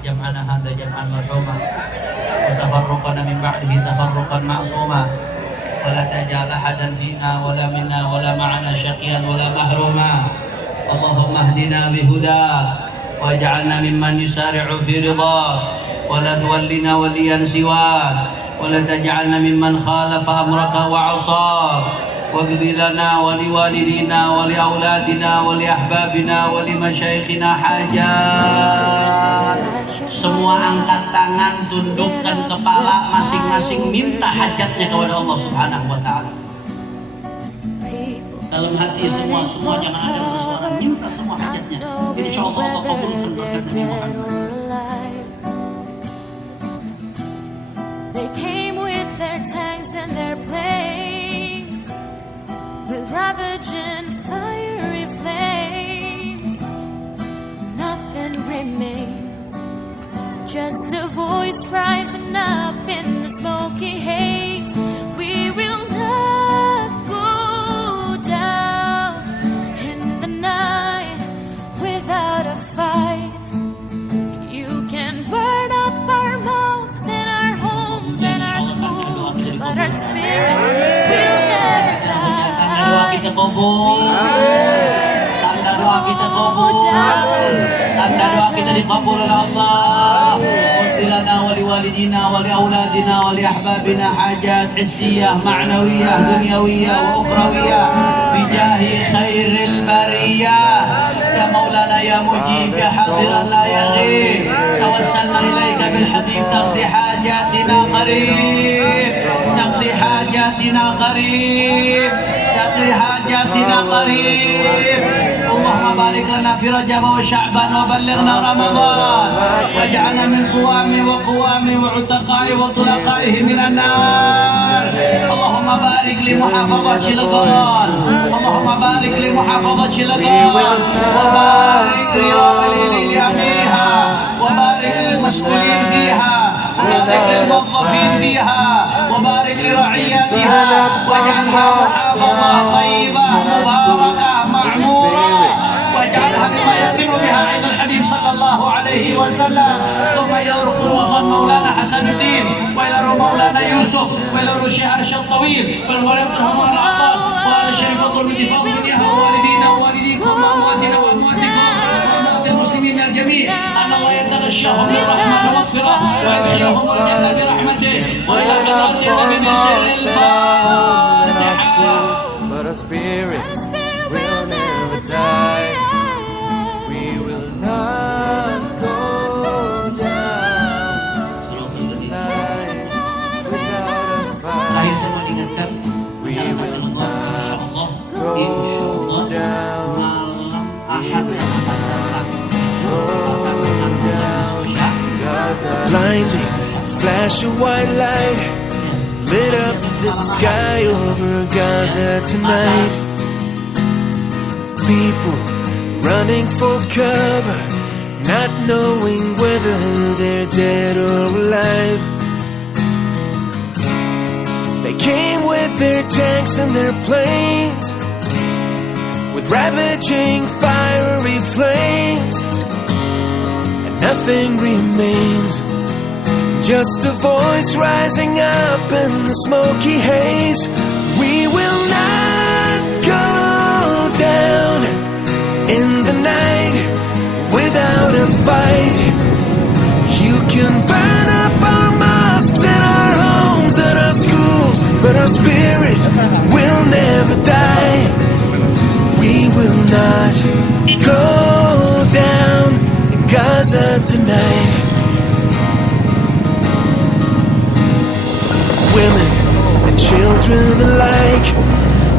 jam'ana hadza jam'an marhuma wa tafarruqana min ba'dihi tafarruqan ma'suma wa la taj'al ahadan fina wa la minna wa la ma'ana syaqiyan wa la mahruma. Allahumma hdina bihudak waj'alna mimman yusari'u fi ridak wa la tuwallina waliyan siwak wa la taj'alna mimman khalafa amraka wa 'asak واغفر لنا ولوالدينا ولأولادنا ولأحبابنا ولمشايخنا حاجات. Semua angkat tangan, tundukkan kepala, masing-masing minta hajatnya kepada Allah Subhanahu wa taala. Dalam hati semua jangan ada bersuara, minta semua hajatnya. Insyaallah Allah kabulkan berkat Nabi Muhammad. They came with their tanks and their planes, with ravaging fiery flames. Nothing remains, just a voice rising up in the smoky haze. We will not go down in the night without a fight. You can burn up our mouths and our homes and our schools, but our spirit will never die. Doa kita kabul, tanda doa kita kabul, tanda doa kita dikabul oleh Allah. Qultilana wali walidina wali auladina wali ahbabina hajat hissiyah, ma'nawiyah, dunyawiyah wa ukhrawiyah bijahi khairil bariyah. Ya Maulana ya Mujib ya Hadiran la yaghib, tawassalna ilaika bil habib taqdi hajatina qarib, taqdi hajatina qarib, تقضي حاجاتنا قريب. اللهم بارك لنا في رجب وشعبان وبلغنا رمضان واجعلنا من صوام وقوام وعتقاء وطلقائه من النار. اللهم بارك لمحافظة شلقان، اللهم بارك لمحافظة شلقان، وبارك لأميرها، وبارك للمسؤولين فيها، وبارك للموظفين فيها، وبارك لرعيتها، واجعلها محافظة طيبة مباركة معمورة، واجعلها بما يقر بها عين الحبيب صلى الله عليه وسلم. ثم إلى خصوصا مولانا حسن الدين، وإلى مولانا يوسف، وإلى الشيخ أرشد الطويل، والوليهم العطاس، وعلى الشريف الظلم فضل إياها ووالدينا ووالديكم وأمواتنا وأمواتكم وأموات المسلمين الجميع، أن الله يتغشاهم بالرحمة والمغفرة ويدخلهم الجنة برحمته. وإلى حضرة النبي بسر الفاتحة. But our spirit will never die. We will not go down tonight without a fight. Terakhir saya mau ingatkan, We will not insyaallah down. malam Ahad yang akan datang akan Blinding flash of white light lit up the sky over Gaza tonight. People running for cover, not knowing whether they're dead or alive. They came with their tanks and their planes, with ravaging fiery flames, and nothing remains, just a voice rising up in the smoky haze. We will not go down in the night without a fight. You can burn up our mosques and our homes and our schools, but our spirit will never die. We will not go down in Gaza tonight. Women and children alike,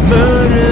murdered